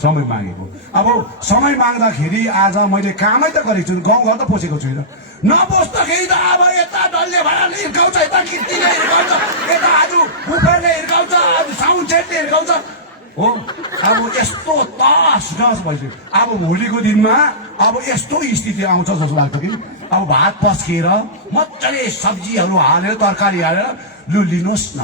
समय मागेको। अब समय माग्दाखेरि आज मैले कामै त गरेको छु, गाउँघर त पसेको छुइनँ। नपस्दाखेरि त अब यता डल्ले भाडाले हिर्काउँछ, यता किर्तीले हिर्काउँछ, यता आज बुफेरले हिर्काउँछ, आज साउन्ड सेटले हिर्काउँछ हो। अब यस्तो तस नस भइसक्यो। अब भोलिको दिनमा अब यस्तो स्थिति आउँछ जस्तो लाग्छ कि अब भात पस्किएर मजाले सब्जीहरू हालेर तरकारी हालेर लु लिनुहोस् न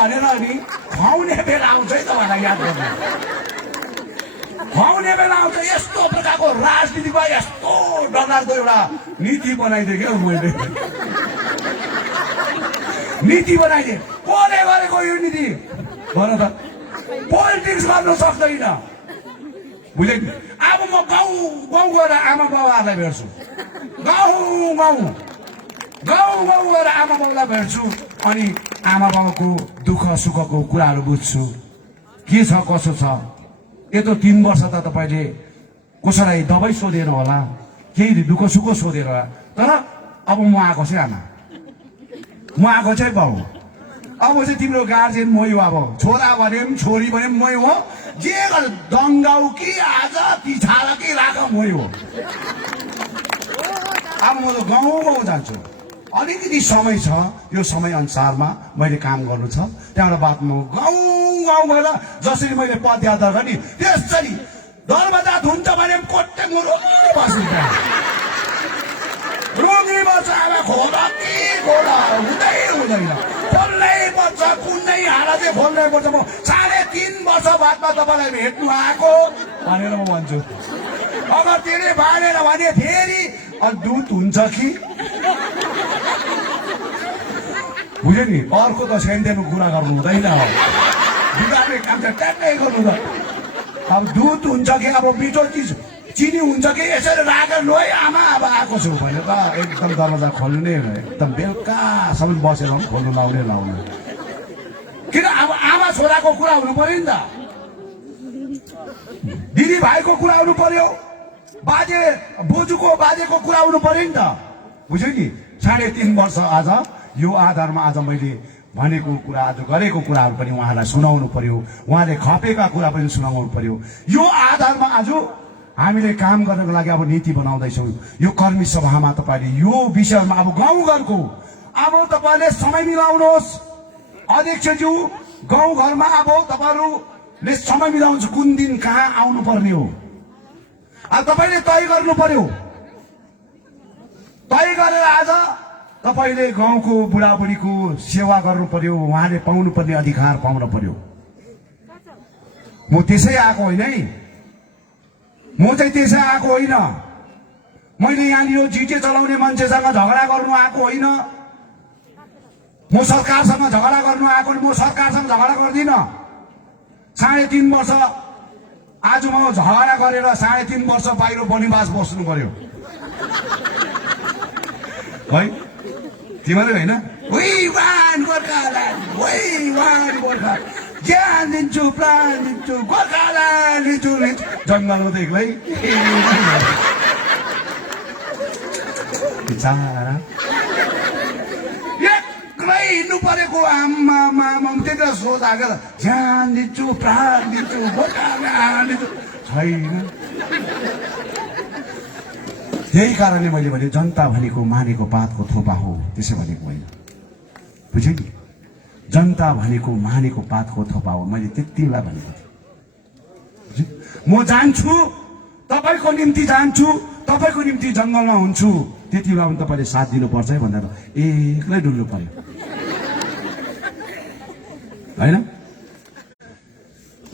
भनेर अनि खुवाउने बेला आउँछ है। तपाईँलाई याद गर्नु खुवाउने बेला आउँछ यस्तो प्रकारको राजनीतिमा यस्तो डरलाग्दो एउटा नीति बनाइदिए क्या मैले नीति बनाइदिए कसले गरेको यो नीति भन त पोलिटिक्स गर्न सक्दैन बुझे अब म गाउँ गाउँ गएर आमा बाबाहरूलाई भेट्छु गाउँ गाउँ गाउँ गाउँ गएर आमा बाबालाई भेट्छु अनि आमा बाबाको दुःख सुखको कुराहरू बुझ्छु के छ कसो छ यत्रो 3 वर्ष त तपाईले कसैलाई दबाई सोधेर होला केही दुःख सुख सोधेर होला तर अब म आएको चाहिँ आमा म आएको चाहिँ बाउ अब चाहिँ तिम्रो गार्जेन मै हो अब छोरा भने पनि छोरी भने पनि मै हो जे गर दङ्गाउ कि आज पिछाडा कि राख मै हो अब म त गाउँ गाउँ जान्छु अलिकति समय छ यो समय अनुसारमा मैले काम गर्नु छ त्यहाँबाट बात म गाउँ गाउँ गएर जसरी मैले पदयात्रा गरेँ त्यसरी दरबजा हुन्छ भने कोट्टे मुरो बस्नु रोगी बच्चा अब खोला कि खोला हुँदै हुँदैन खोल्नै पर्छ कुनै हारा चाहिँ खोल्नै पर्छ म 3.5 वर्ष बादमा तपाईँलाई भेट्नु आएको भनेर म भन्छु अगर त्यसले बाँडेर भने फेरि दुध हुन्छ कि बुझ्यो नि अर्को त सेन्टेनको कुरा गर्नु हुँदैन बिगार्ने काम चाहिँ ट्याक्कै गर्नु त अब दुध हुन्छ कि अब मिठो चिज चिनी हुन्छ कि यसरी राखेर लो है आमा अब आएको छु भने त एकदम दरवाजा खोल्नु नै एकदम बेलुकासम्म बसेर खोल्नु लाउने किन अब आमा छोराको कुरा हुनु पर्यो नि त दिदी भाइको कुरा हुनु पर्यो बाजे बोजूको बाजेको कुरा हुनु पर्यो नि त बुझ्यो नि 3.5 वर्ष आज यो आधारमा आज मैले भनेको कुरा आज गरेको कुराहरू पनि उहाँलाई सुनाउनु पर्यो उहाँले खपेका कुरा पनि सुनाउनु पर्यो यो आधारमा आज हामीले काम गर्नको लागि अब नीति बनाउँदैछौँ यो कर्मी सभामा तपाईले यो विषयमा अब गाउँघरको अब तपाईले समय मिलाउनुहोस् अध्यक्षज्यू गाउँघरमा अब तपाईहरुले समय मिलाउनु कुन दिन कहाँ आउनु पर्ने हो अब तपाईले तय गर्नु पर्यो तय गरेर आज तपाईले गाउँको बुढाबुढीको सेवा गर्नु पर्यो उहाँले पाउनु पर्ने अधिकार पाउन पर्यो म त्यसै आएको होइन है म चाहिँ त्यसै आएको होइन मैले यहाँनिर जिटे चलाउने मान्छेसँग झगडा गर्नु आएको होइन म सरकारसँग झगडा गर्नु आएको म सरकारसँग झगडा गर्दिन 3.5 वर्ष आज म झगडा गरेर 3.5 वर्ष बाहिर वनवास बस्नु पर्यो है तिमीले हैन ओइ वान गोर्खाल्यान्ड ओइ वान गोर्खा ज्यान दिन्छु प्राण दिन्छु गोर्खाल्यान्ड लिन्छु जङ्गलमा त एक्लै बिचारा एक्लै हिँड्नु परेको आमा त्यता सोधाएको ज्यान दिन्छु प्राण दिन्छु गोर्खाल्यान्ड दिन्छु छैन यही कारणले मैले भने जनता भनेको मानेको पातको थोपा हो त्यसै भनेको होइन बुझ्यो नि जनता भनेको मानेको पातको थोपा हो मैले त्यतिलाई भनेको थिएँ म जान्छु तपाईको निम्ति जान्छु तपाईको निम्ति जंगलमा हुन्छु त्यति बेला पनि तपाईले साथ दिनुपर्छ है भनेर एक्लै डुल्नु पर्यो हैन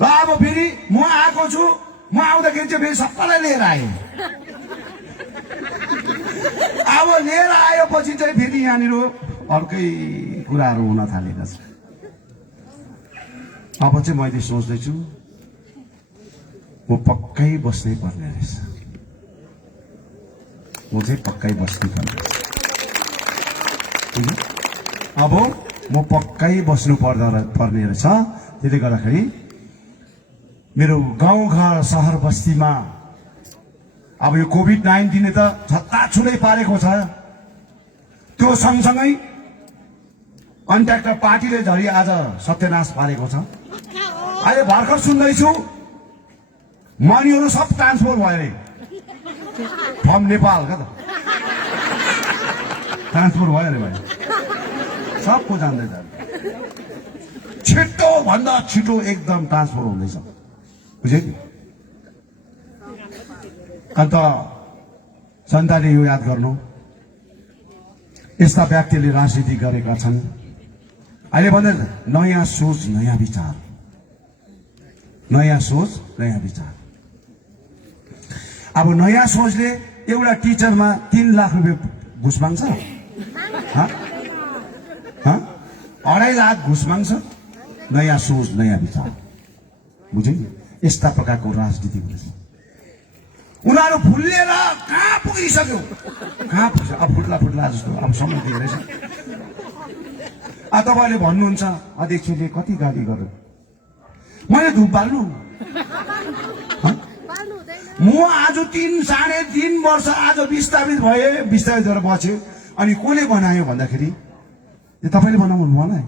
ल अब फेरि म आएको छु म आउँदाखेरि चाहिँ फेरि सबैलाई लिएर आएँ अब लिएर आएपछि चाहिँ फेरि यहाँनिर अर्कै कुराहरू हुन थालेका छन् अब चाहिँ मैले सोच्दैछु म पक्कै बस्नै पर्ने रहेछ म चाहिँ पक्कै बस्नै पर्ने अब म पक्कै बस्नु पर्ने रहेछ त्यसले गर्दाखेरि मेरो गाउँघर सहर बस्तीमा अब यो कोभिड-19 ने त छत्ताछुलै पारेको छ त्यो सँगसँगै कन्ट्र्याक्टर पार्टीले झरी आज सत्यनाश पारेको छ अहिले भर्खर सुन्दैछु मनीहरू सब ट्रान्सफर भयो रे फ्रम नेपाल का त ट्रान्सफर भयो रे भाइ सबको जान्दै जान्छ छिटो भन्दा छिटो एकदम ट्रान्सफर हुँदैछ बुझ्यो नि अन्त जनताले यो याद गर्नु यस्ता व्यक्तिले राजनीति गरेका छन् अहिले भन्दा नयाँ सोच नयाँ विचार अब नयाँ सोचले एउटा टिचरमा 3 लाख रुपियाँ घुस माग्छ, 2.5 लाख घुस माग्छ। नयाँ सोच, नयाँ विचार, बुझ्यो नि? यस्ता प्रकारको राजनीति हुँदैछ। उनीहरू भुलेर कहाँ पुगिसक्यो, कहाँ पुग्छ? अब फुट्ला जस्तो अब समय दिएको रहेछ। तपाईँले भन्नुहुन्छ अध्यक्षले कति गाली गर्यो, मैले धुप बाल्नु? म आज 3.5 वर्ष आज विस्थापित भए, विस्थापित भएर बस्यो। अनि कसले बनायो भन्दाखेरि तपाईँले बनाउनु मलाई,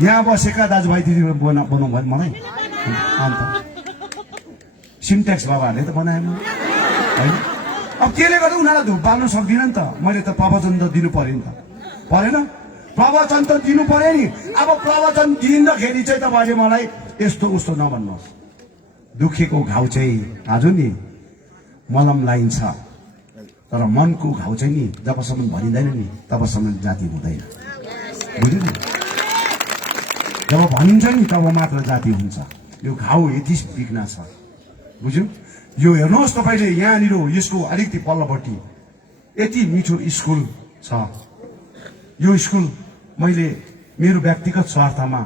यहाँ बसेका दाजुभाइ दिदी बनाउनु भयो मलाई। अन्त सिन्टेक्स बाबाहरूले त बनाएन होइन। अब त्यसले गर्दा उनीहरूलाई धुप बाल्नु सक्दिनँ नि त। मैले त प्रवचन त दिनु पर्यो नि त, परेन? प्रवचन त दिनु पर्यो नि। अब प्रवचन दिँदाखेरि चाहिँ तपाईँले मलाई यस्तो उस्तो नभन्नुहोस्। दुखेको घाउ चाहिँ आज नि मलम लाइन्छ, तर मनको घाउ चाहिँ नि जबसम्म भनिँदैन नि तबसम्म जाति हुँदैन, बुझ्यो नि? जब भनिन्छ नि तब मात्र जाति हुन्छ। यो घाउ यति बिग्न छ, बुझ्यो? यो हेर्नुहोस् तपाईँले यहाँनिर यसको अलिकति पल्लोपट्टि यति मिठो स्कुल छ। यो स्कुल मैले मेरो व्यक्तिगत स्वार्थमा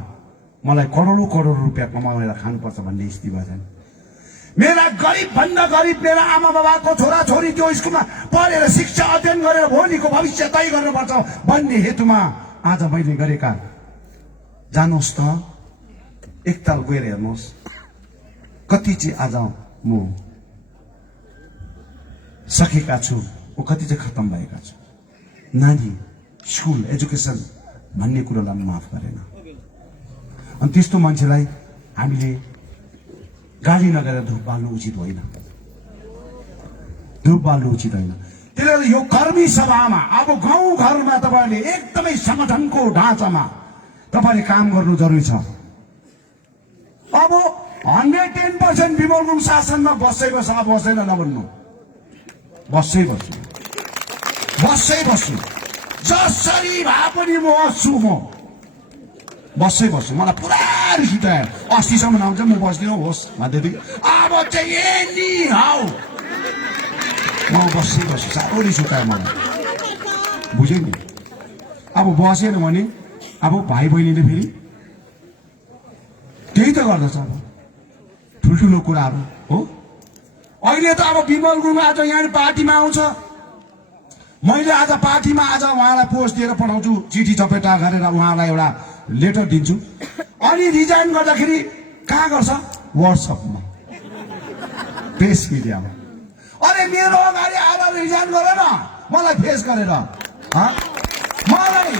मलाई करोडौं रुपियाँ कमाएर खानुपर्छ भन्ने स्थिति भएन। मेरा गरिब भन्दा गरिब मेरा आमा बाबाको छोरा छोरी त्यो स्कुलमा पढेर शिक्षा अध्ययन गरेर भोलिको भविष्य तय गर्नुपर्छ भन्ने हेतुमा आज मैले गरेका। जानुहोस् त, एकताल गएर हेर्नुहोस् कति चाहिँ आज म सकेका छु, कति चाहिँ खत्तम भएका छु। नानी स्कुल एजुकेसन भन्ने कुरोलाई माफ गरेन। अनि त्यस्तो मान्छेलाई हामीले गाली नगरेर धुप बाल्नु उचित होइन, धुप बाल्नु उचित होइन। त्यसले गर्दा यो कर्मी सभामा अब गाउँ घरमा तपाईँले एकदमै संगठनको ढाँचामा तपाईँले काम गर्नु जरुरी छ। अब 110% विमल गुरुङ शासनमा बस्दै बस्छ, बस्दैन नभन्नु, बस्दै बस्छु जसरी भए पनि म बस्छु, म बस्दै बस्छु। मलाई पुरा रिस उठायो, अस्तिसम्म आउँछ म बस्दिनँ होस् भन्दै थिएँ। अब चाहिँ एनी हाउ म बस्दै बस्छु, साह्रो रिस उठायो मलाई, बुझ्यो नि? अब बसेन भने अब भाइ बहिनीले फेरि त्यही त गर्दछ। अब ठुल्ठुलो कुराहरू हो। अहिले त अब विमल गुरुङ आज यहाँ पार्टीमा आउँछ, मैले आज पार्टीमा आज उहाँलाई पोस्ट दिएर पठाउँछु, चिठी चपेटा गरेर उहाँलाई एउटा लेटर दिन्छु। अनि रिजाइन गर्दाखेरि कहाँ गर्छ? व्हाट्सएपमा, प्रेस मिडियामा। अरे मेरो अगाडि आएर रिजाइन गर न, मलाई फेस गरेर, मलाई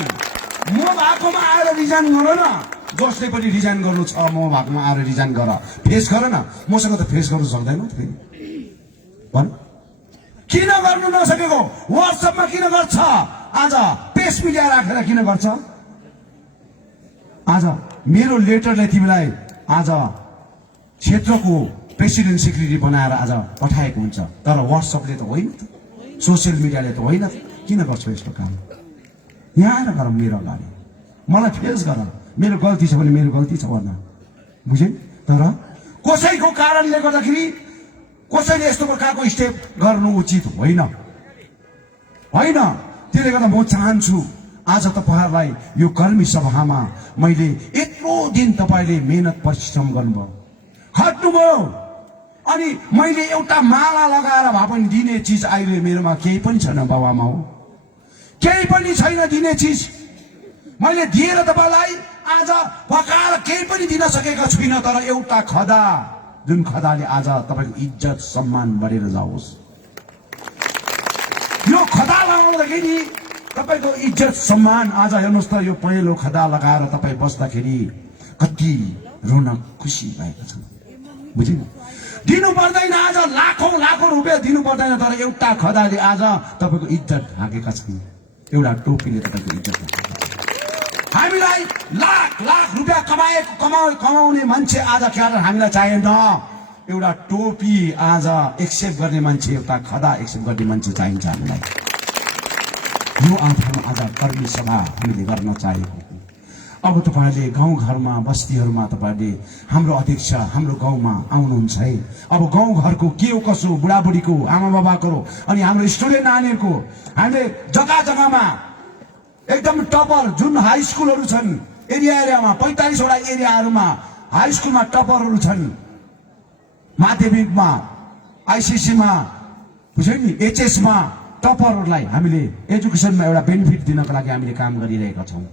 म भएकोमा आएर रिजाइन गर न। जसले पनि रिजाइन गर्नु छ म भएकोमा आएर रिजाइन गर, फेस गर न। मसँग त फेस गर्नु सक्दैन भन। किन गर्नु नसकेको? व्हाट्सएपमा किन गर्छ? आज प्रेस मिडिया राखेर किन गर्छ? आज मेरो लेटरले तिमीलाई आज क्षेत्रको प्रेसिडेन्ट सेक्रेटरी बनाएर आज पठाएको हुन्छ, तर व्हाट्सएपले त होइन त, सोसियल मिडियाले त होइन। किन गर्छौ यस्तो काम? यहाँ आएर गर मेरो अगाडि, मलाई फेस गर। मेरो गल्ती छ भने मेरो गल्ती छ भन्न, बुझे? तर कसैको कारणले गर्दाखेरि कसैले यस्तो प्रकारको स्टेप गर्नु उचित होइन, होइन। त्यसले गर्दा म चाहन्छु आज तपाईहरुलाई यो कर्मी सभामा मैले यत्रो दिन तपाईले मेहनत परिश्रम गर्नुभयो, खट्नुभयो, अनि मैले एउटा माला लगाएर भए पनि दिने चीज अहिले मेरोमा केही पनि छैन बाबामा हो, केही पनि छैन दिने चीज। मैले दिएर तपाईलाई आज पकाएर केही पनि दिन सकेका छुइनँ, तर एउटा खदा, जुन खदाले आज तपाईको इज्जत सम्मान बढेर जाओस्। यो खदा लगाउँदाखेरि तपाईको इज्जत सम्मान आज हेर्नुस् त, यो पहेँलो खदा लगाएर तपाई बस्दाखेरि कति रौनक खुसी भएका छन्, बुझिनु? दिनु पर्दैन आज लाखौं लाखौं रुपैयाँ दिनु पर्दैन, तर एउटा खदाले आज तपाईको इज्जत ढाकेका छन्, एउटा टोपीले तपाईको इज्जत ढाकेका छन्। हामीलाई लाख लाख रुपैयाँ कमाउने मान्छे आज क्याडर हामीलाई चाहिएन, एउटा टोपी आज एक्सेप्ट गर्ने मान्छे, एउटा खदा एक्सेप्ट गर्ने मान्छे चाहिन्छ हामीलाई। यो आफू आज कर्मी सभा हामीले गर्न चाहेको। अब तपाईहरुले गाउँघरमा बस्तीहरुमा तपाईहरुले हाम्रो अध्यक्ष हाम्रो गाउँमा आउनुहुन्छ है। अब गाउँघरको के हो कसो बुढाबुढीको आमा बाबाको अनि हाम्रो स्टुडेन्ट नानीहरुको हामीले जग्गा जग्गामा एकदम टपर जुन हाई स्कुलहरु छन् एरियामा 45 वटा एरियाहरुमा हाई स्कुलमा टपरहरु छन्, माध्यमिकमा आईसीसीमा बुझ्यो नि एचएसमा टपरहरुलाई हामीले एजुकेसनमा एउटा बेनिफिट दिनको लागि हामीले काम गरिरहेका छौं।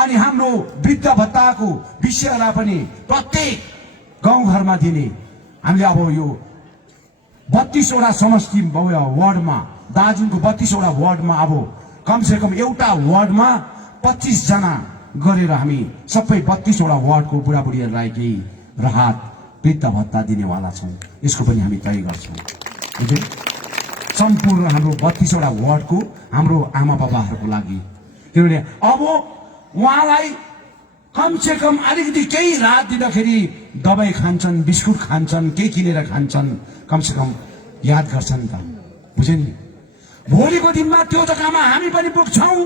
अनि हाम्रो वृद्ध भत्ताको विषयलाई पनि प्रत्येक गाउँघरमा दिने हामीले अब यो 32 वटा समष्टि वार्डमा दार्जिलिङको 32 वटा वार्डमा अब कमसे कम एउटा वार्डमा 25 जना गरेर हामी सबै 32 वटा वार्डको बुढाबुढीहरूलाई केही राहत वृद्ध भत्ता दिनेवाला छौं। यसको पनि हामी तय गर्छौं। सम्पूर्ण हाम्रो 32 वटा वार्डको हाम्रो आमा बाबाहरूको लागि, किनभने अब उहाँलाई कमसे कम अलिकति केही राहत दिँदाखेरि दबाई खान्छन्, बिस्कुट खान्छन्, के किनेर खान्छन्, कमसे कम याद गर्छन् त, बुझ्यो नि। भोलिको दिनमा त्यो जग्गामा हामी पनि पुग्छौं,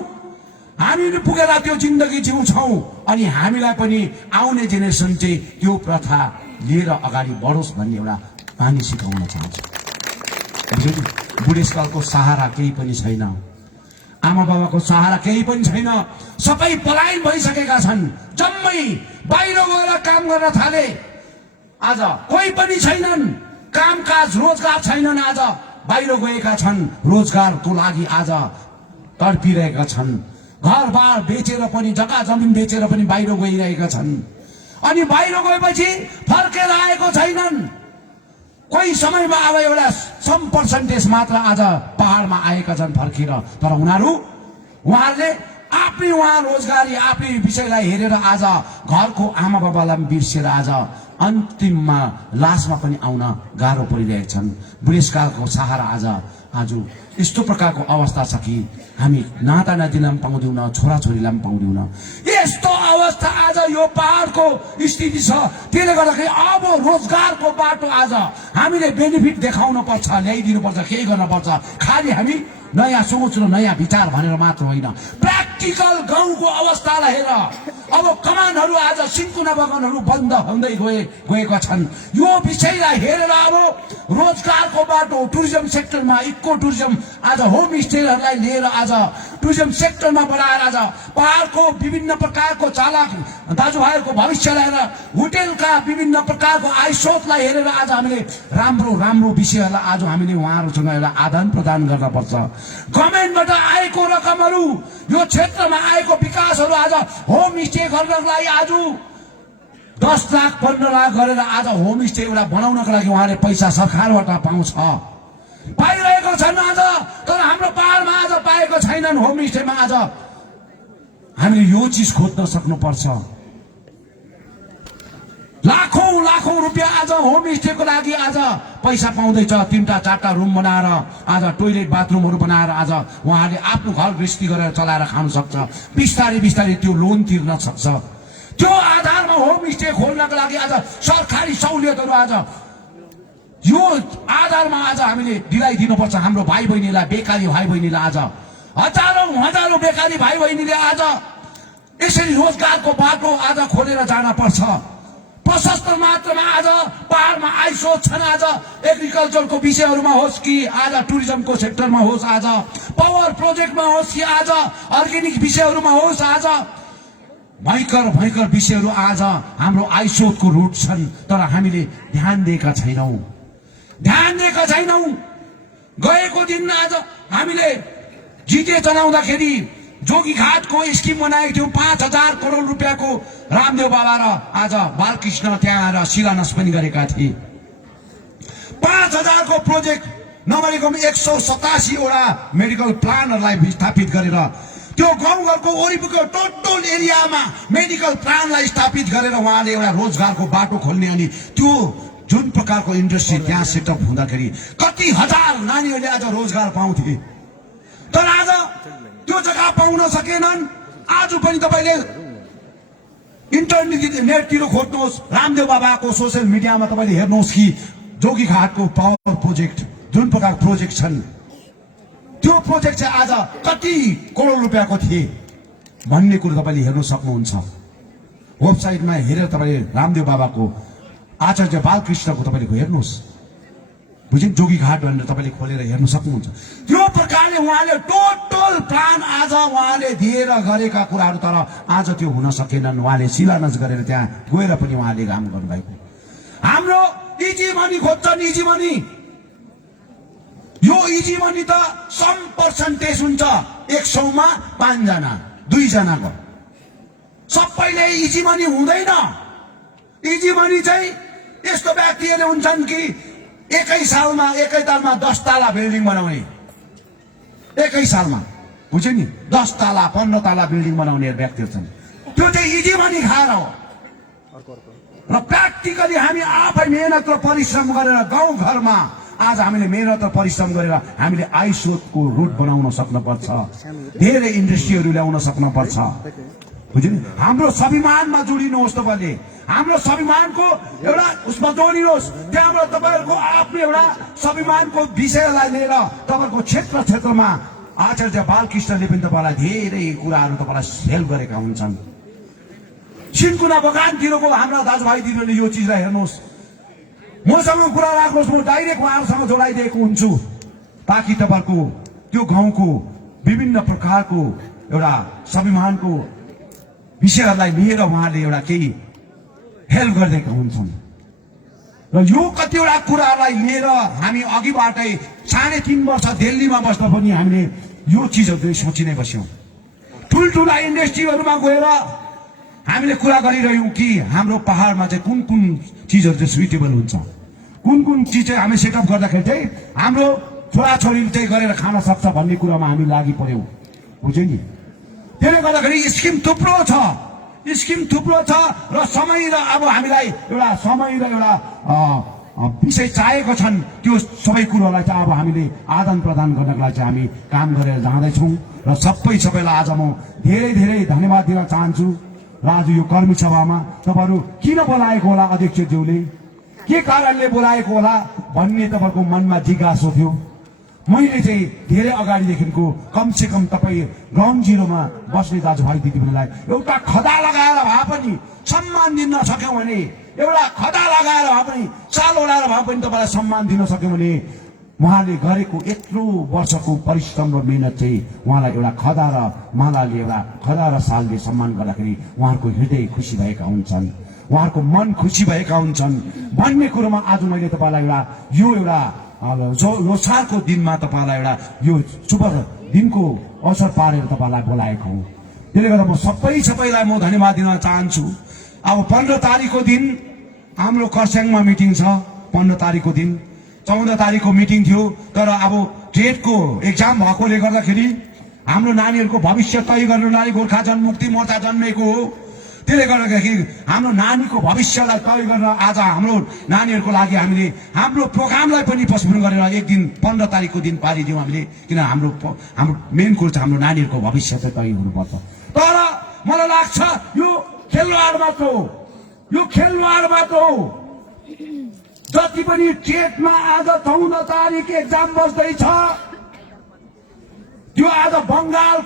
हामी पुगेर त्यो जिन्दगी जिउँछौं अनि हामीलाई पनि आउने जेनेरेसन चाहिँ त्यो प्रथा लिएर अगाडि बढोस् भन्ने एउटा बानी सिकाउन चाहन्छु। बुझ्यो नि। बुढेसकालको सहारा केही पनि छैन, आमा बाबाको सहारा केही पनि छैन, सबै पलायन भइसकेका छन्, जम्मै बाहिर गएर काम गर्न थाले। आज कोही पनि छैनन्, कामकाज रोजगार छैनन्, आज बाहिर गएका छन्, रोजगारको लागि आज तडपिरहेका छन्, घरबार बेचेर पनि जग्गा जमिन बेचेर पनि बाहिर गइरहेका छन्। अनि बाहिर गएपछि फर्केर आएको छैनन्। कोही समयमा अब एउटा सम पर्सेन्टेज मात्र आज पहाडमा आएका छन् फर्केर, तर उहाँहरूले आफ्नै रोजगारी आफ्नै विषयलाई हेरेर आज घरको आमा बाबालाई बिर्सेर आज अन्तिममा लासमा पनि आउन गाह्रो परिरहेका छन्। बुढेसकालको सहारा आज यस्तो प्रकारको अवस्था छ कि हामी नाता नातिलाई पनि पाउँदैनौँ, छोराछोरीलाई पनि पाउँदैनौँ। यस्तो अवस्था आज यो पहाडको स्थिति छ। त्यसले गर्दाखेरि अब रोजगारको बाटो आज हामीले बेनिफिट देखाउन पर्छ, ल्याइदिनु पर्छ, केही गर्न पर्छ। खालि हामी नयाँ सोच र नयाँ विचार भनेर मात्र होइन, प्र्याक्टिकल गाउँको अवस्थालाई हेर। अब कमानहरू आज सिन्कुना बगानहरू बन्द हुँदै गएका छन्। यो विषयलाई हेरेर अब रोजगारको बाटो टुरिज्म सेक्टरमा, इको टुरिज्म आज होमस्टेहरूलाई लिएर आज टुरिज्म सेक्टरमा बढाएर आज पहाडको विभिन्न प्रकारको चालक दाजुभाइहरूको भविष्यलाई हेरेर होटेलका विभिन्न प्रकारको आयस्रोतलाई हेरेर आज हामीले राम्रो विषयहरूलाई आज हामीले उहाँहरूसँग एउटा आदान प्रदान गर्न पर्छ। गभर्मेन्टबाट आएको रकमहरू यो क्षेत्रमा आएको विकासहरू आज होमस्टे गर्नको लागि आज 10 लाख 15 लाख गरेर आज होमस्टे एउटा बनाउनको लागि उहाँले पैसा सरकारबाट पाउँछ, पाइरहेको छन् आज। तर हाम्रो पहाडमा आज पाएको छैनन् होमस्टेमा। आज हामीले यो चिज खोज्न सक्नुपर्छ। लाखौं रुपियाँ आज होमस्टेको लागि आज पैसा पाउँदैछ। 3टा 4टा रुम बनाएर आज टोइलेट बाथरुमहरू बनाएर आज उहाँले आफ्नो घर गृहस्थी गरेर चलाएर खान सक्छ। बिस्तारै त्यो लोन तिर्न सक्छ। त्यो आधारमा होमस्टे खोल्नको लागि आज सरकारी सहुलियतहरू आज यो आधारमा आज हामीले दिलाइदिनुपर्छ। हाम्रो भाइ बहिनीलाई, बेकारी भाइ बहिनीलाई आज हजारौं बेकारी भाइ बहिनीले आज यसरी रोजगारको बाटो आज खोलेर जान पर्छ। प्रशस्त मात्रामा आज पहाडमा आइसोच छन्। आज एग्रिकल्चरको विषयहरूमा होस् कि आज टुरिज्मको सेक्टरमा होस्, आज पावर प्रोजेक्टमा होस् कि आज अर्ग्यानिक विषयहरूमा होस्, आज भयंकर विषयहरू आज हाम्रो आइसोचको रुट छन्। तर हामीले ध्यान दिएका छैनौं। गएको दिन आज हामीले जिते चलाउँदाखेरि जोगीघाटको स्किम बनाएको थियौं। 5000 करोड रुपियाँको रामदेव बाबा र आज बालकृष्ण त्यहाँ आएर शिलान्यास पनि गरेका थिए। 5000 को प्रोजेक्ट नभनेको 187 वटा मेडिकल प्लानहरूलाई स्थापित गरेर त्यो गाउँघरको वरिपरिको टोटल एरियामा मेडिकल प्लानलाई स्थापित गरेर उहाँले एउटा रोजगारको बाटो खोल्ने अनि त्यो जुन प्रकारको इन्डस्ट्री त्यहाँ सेटअप हुँदाखेरि कति हजार नानीहरूले आज रोजगार पाउँथे। तर आज त्यो जग्गा पाउन सकेनन्। आज पनि तपाईले नेटतिर खोज्नुहोस्, रामदेव बाबाको सोशल मिडियामा तपाईले हेर्नुहोस् कि जोगीघाटको पावर प्रोजेक्ट जुन प्रकार प्रोजेक्ट छन् त्यो प्रोजेक्ट चाहिँ आज कति करोड रुपियाँको थिए भन्ने कुरो तपाईले हेर्न सक्नुहुन्छ। वेबसाइटमा हेरेर तपाईँले रामदेव बाबाको आचार्य बालकृष्णको तपाईँले हेर्नुहोस्, बुझ्यो, जोगी घाट भनेर तपाईँले खोलेर हेर्नु सक्नुहुन्छ। त्यो प्रकारले उहाँले टोटल प्लान आज उहाँले दिएर गरेका कुराहरू, तर आज त्यो हुन सकेनन्। उहाँले शिलान्यास गरेर त्यहाँ गएर पनि उहाँले काम गर्नुभएको। हाम्रो इजी मनी खोज्छन्, इजी मनी। यो इजी मनी त सम पर्सेन्टेज हुन्छ, 100 मा 5 जना 2 जनाको। सबैले इजी मनी हुँदैन। इजी मनी चाहिँ यस्तो व्यक्तिहरूले हुन्छन् कि एकै सालमा 10 तला बिल्डिङ बनाउने, एकै सालमा, बुझ्यो नि, 10 तला 15 तला बिल्डिङ बनाउने व्यक्तिहरू छन्। त्यो चाहिँ इजी मनी खाएर हो। र प्र्याक्टिकली हामी आफै मेहनत र परिश्रम गरेर गाउँघरमा आज हामीले मेहनत र परिश्रम गरेर हामीले आय स्रोतको रुट बनाउन सक्नुपर्छ, धेरै इन्डस्ट्रीहरू ल्याउन सक्नुपर्छ, बुझ्यो नि। हाम्रो स्वाभिमानमा जोडिनुहोस्, तपाईँले हाम्रो स्वाभिमानको एउटा उसमा जोडिनुहोस्। त्यहाँबाट तपाईँहरूको आफ्नो एउटा स्वाभिमानको विषयलाई लिएर तपाईँको क्षेत्रमा आचार्य बालकृष्णले पनि तपाईँलाई धेरै कुराहरू तपाईँलाई हेल्प गरेका हुन्छन्। सिन्कुना बगानतिरको हाम्रा दाजुभाइ दिदीहरूले यो चिजलाई हेर्नुहोस्, मसँग कुरा राख्नुहोस्, म डाइरेक्ट उहाँहरूसँग जोडाइदिएको हुन्छु, ताकि तपाईँहरूको त्यो गाउँको विभिन्न प्रकारको एउटा स्वाभिमानको विषयहरूलाई लिएर उहाँले एउटा केही हेल्प गरिदिएका हुन्छन्। र यो कतिवटा कुराहरूलाई लिएर हामी अघिबाटै 3.5 वर्ष दिल्लीमा बस्दा पनि हामीले यो चिजहरू सोचि नै बस्यौँ। ठुल्ठुला इन्डस्ट्रीहरूमा गएर हामीले कुरा गरिरह्यौँ कि हाम्रो पहाडमा चाहिँ कुन कुन चिजहरू चाहिँ सुइटेबल हुन्छ, कुन कुन चिज चाहिँ हामी सेटअप गर्दाखेरि चाहिँ हाम्रो छोराछोरीले चाहिँ गरेर खान सक्छ भन्ने कुरामा हामी लागि पर्यौँ, बुझ्यो नि। त्यसले गर्दाखेरि स्किम थुप्रो छ र समय र अब हामीलाई एउटा समय र एउटा विषय चाहिएको छन्। त्यो सबै कुरोलाई चाहिँ अब हामीले आदान प्रदान गर्नको लागि चाहिँ हामी काम गरेर जाँदैछौँ। र सबैलाई आज म धेरै धन्यवाद दिन चाहन्छु। र आज यो कर्मी सभामा तपाईँहरू किन बोलाएको होला, अध्यक्षज्यूले के कारणले बोलाएको होला भन्ने तपाईँहरूको मनमा जिज्ञासा थियो। मैले चाहिँ धेरै अगाडिदेखिको कमसेकम तपाईँ ग्राउन्ड जिरोमा बस्ने दाजुभाइ दिदीबहिनीलाई एउटा खदा लगाएर भए पनि सम्मान दिन सक्यौँ भने, एउटा खदा लगाएर भए पनि, चाल ओढाएर भए पनि तपाईँलाई सम्मान दिन सक्यौँ भने उहाँले गरेको यत्रो वर्षको परिश्रम र मेहनत चाहिँ उहाँलाई एउटा खदा र मालाले, एउटा खदा र सालले सम्मान गर्दाखेरि उहाँहरूको हृदय खुसी भएका हुन्छन्, उहाँहरूको मन खुसी भएका हुन्छन् भन्ने कुरोमा आज मैले तपाईँलाई एउटा यो एउटा जो लोसारको दिनमा तपाईँलाई एउटा यो शुभ दिनको अवसर पारेर तपाईँलाई बोलाएको हो। त्यसले गर्दा म सबैलाई म धन्यवाद दिन चाहन्छु। अब 15 तारिकको दिन हाम्रो खरसाङमा मिटिङ छ। 15 तारिकको दिन 14 तारिकको मिटिङ थियो, तर अब टेटको एक्जाम भएकोले गर्दाखेरि हाम्रो नानीहरूको भविष्य तय गर्न लागि गोर्खा जनमुक्ति मोर्चा जन्मेको हो। त्यसले गर्दाखेरि हाम्रो नानीको भविष्यलाई तय गर्न आज हाम्रो नानीहरूको लागि हामीले हाम्रो प्रोग्रामलाई पनि पोस्टपोन गरेर एक दिन 15 तारिकको दिन पारिदियौँ हामीले, किन हाम्रो मेन कुरो चाहिँ हाम्रो नानीहरूको भविष्य चाहिँ तय हुनुपर्छ। तर मलाई लाग्छ यो खेलवाड मात्र हो, यो खेलवाड मात्र हो। जति पनि टेटमा आज 14 तारिक एक्जाम बस्दैछ, त्यो आज बङ्गाल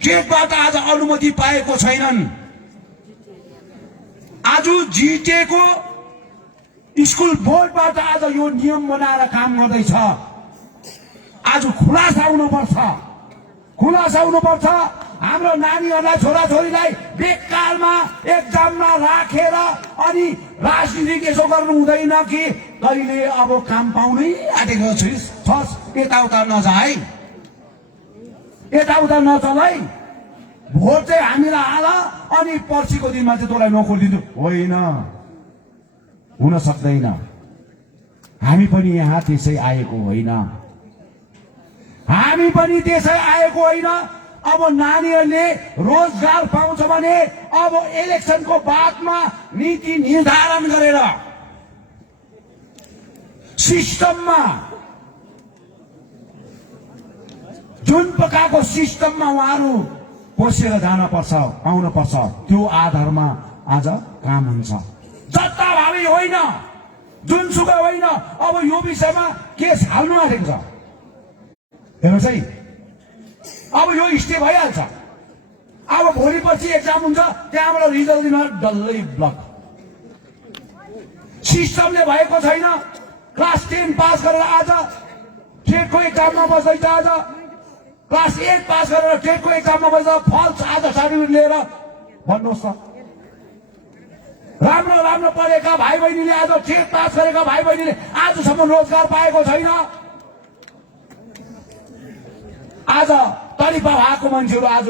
टेटबाट आज अनुमति पाएको छैनन्। आज जिटिएको स्कुल बोर्डबाट आज यो नियम बनाएर काम गर्दैछ। आज खुलासा हुनुपर्छ। हाम्रो नानीहरूलाई, छोराछोरीलाई बेकारमा एक्जाममा राखेर अनि राजनीति यसो गर्नु हुँदैन कि कहिले अब काम पाउनै आँटेको छस्, यताउता नचल है। भोट चाहिँ हामीलाई हाल अनि पर्सिको दिनमा चाहिँ तँलाई नखोलिदिन्छु, होइन, हुन सक्दैन। हामी पनि यहाँ त्यसै आएको होइन। अब नानीहरूले रोजगार पाउँछ भने अब इलेक्सनको बादमा नीति निर्धारण गरेर सिस्टममा, जुन प्रकारको सिस्टममा उहाँहरू पसेर पाउनुपर्छ, त्यो आधारमा आज काम हुन्छ। जताभावी होइन, जुनसुकै होइन। अब यो विषयमा केस हाल्नु आँटेको छ, हेर्नुहोस् है। अब यो स्टे भइहाल्छ। अब भोलि पर्सि एक्जाम हुन्छ, त्यहाँबाट रिजल्ट दिन डल्लै ब्लक। सिस्टमले भएको छैन। क्लास 10 पास गरेर आज टेटको एक्जाममा बस्दैछ, आज क्लास 8 पास गरेर टेटको एक्जाममा बस्छ, फल्स आज सर्टिफिकेट लिएर भन्नुहोस् त। राम्रो राम्रो पढेका भाइ बहिनीले, आज टेट पास गरेका भाइ बहिनीले आजसम्म रोजगार पाएको छैन। आज तरिपा भएको मान्छेहरू आज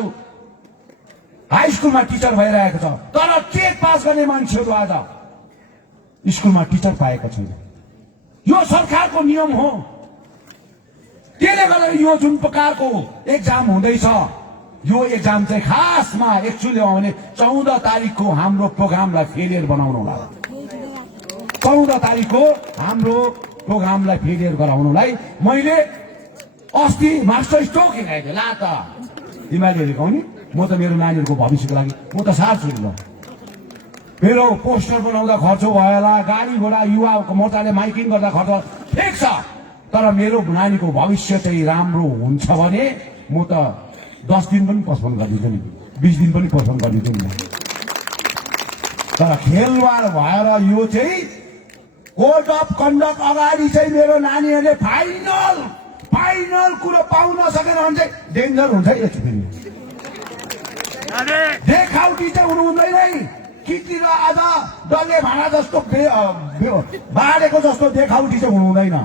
हाई स्कुलमा टिचर भइरहेको छ, तर टेट पास गर्ने मान्छेहरू आज स्कुलमा टिचर पाएको छैन। यो सरकारको नियम हो। त्यसले गर्दा यो जुन प्रकारको एक्जाम हुँदैछ, यो एक्जाम चाहिँ खासमा एक्चुअली हो भने 14 तारिकको हाम्रो प्रोग्रामलाई फेलियर बनाउनुलाई, 14 तारिकको हाम्रो प्रोग्रामलाई फेलियर गराउनुलाई मैले अस्ति मास्टर स्ट्रोक हिँडाएको थिएँ। ला त तिमीले लेखाउने, म त मेरो नानीहरूको भविष्यको लागि म त सार्छु नि। ल मेरो पोस्टर बनाउँदा खर्च भयो होला, गाडी घोडा युवा मोर्चाले माइकिङ गर्दा खर्च ठिक छ, तर मेरो नानीको भविष्य चाहिँ राम्रो हुन्छ भने म त 10 दिन पनि पोस्टपोन गरिदिन्छु नि, 20 दिन पनि पोस्टपोन गरिदिन्छु नि। तर खेलवाड भएर यो चाहिँ कोड अफ कन्डक्ट अगाडि चाहिँ मेरो नानीहरूले फाइनल कुरो पाउन सकेन भने चाहिँ डेन्जर हुन्छ है। फेरि देखाउटी चाहिँ हुनु हुँदैन। कितिर आज डल्ले भाँडा जस्तो बाँडेको जस्तो देखाउटी चाहिँ हुनु हुँदैन,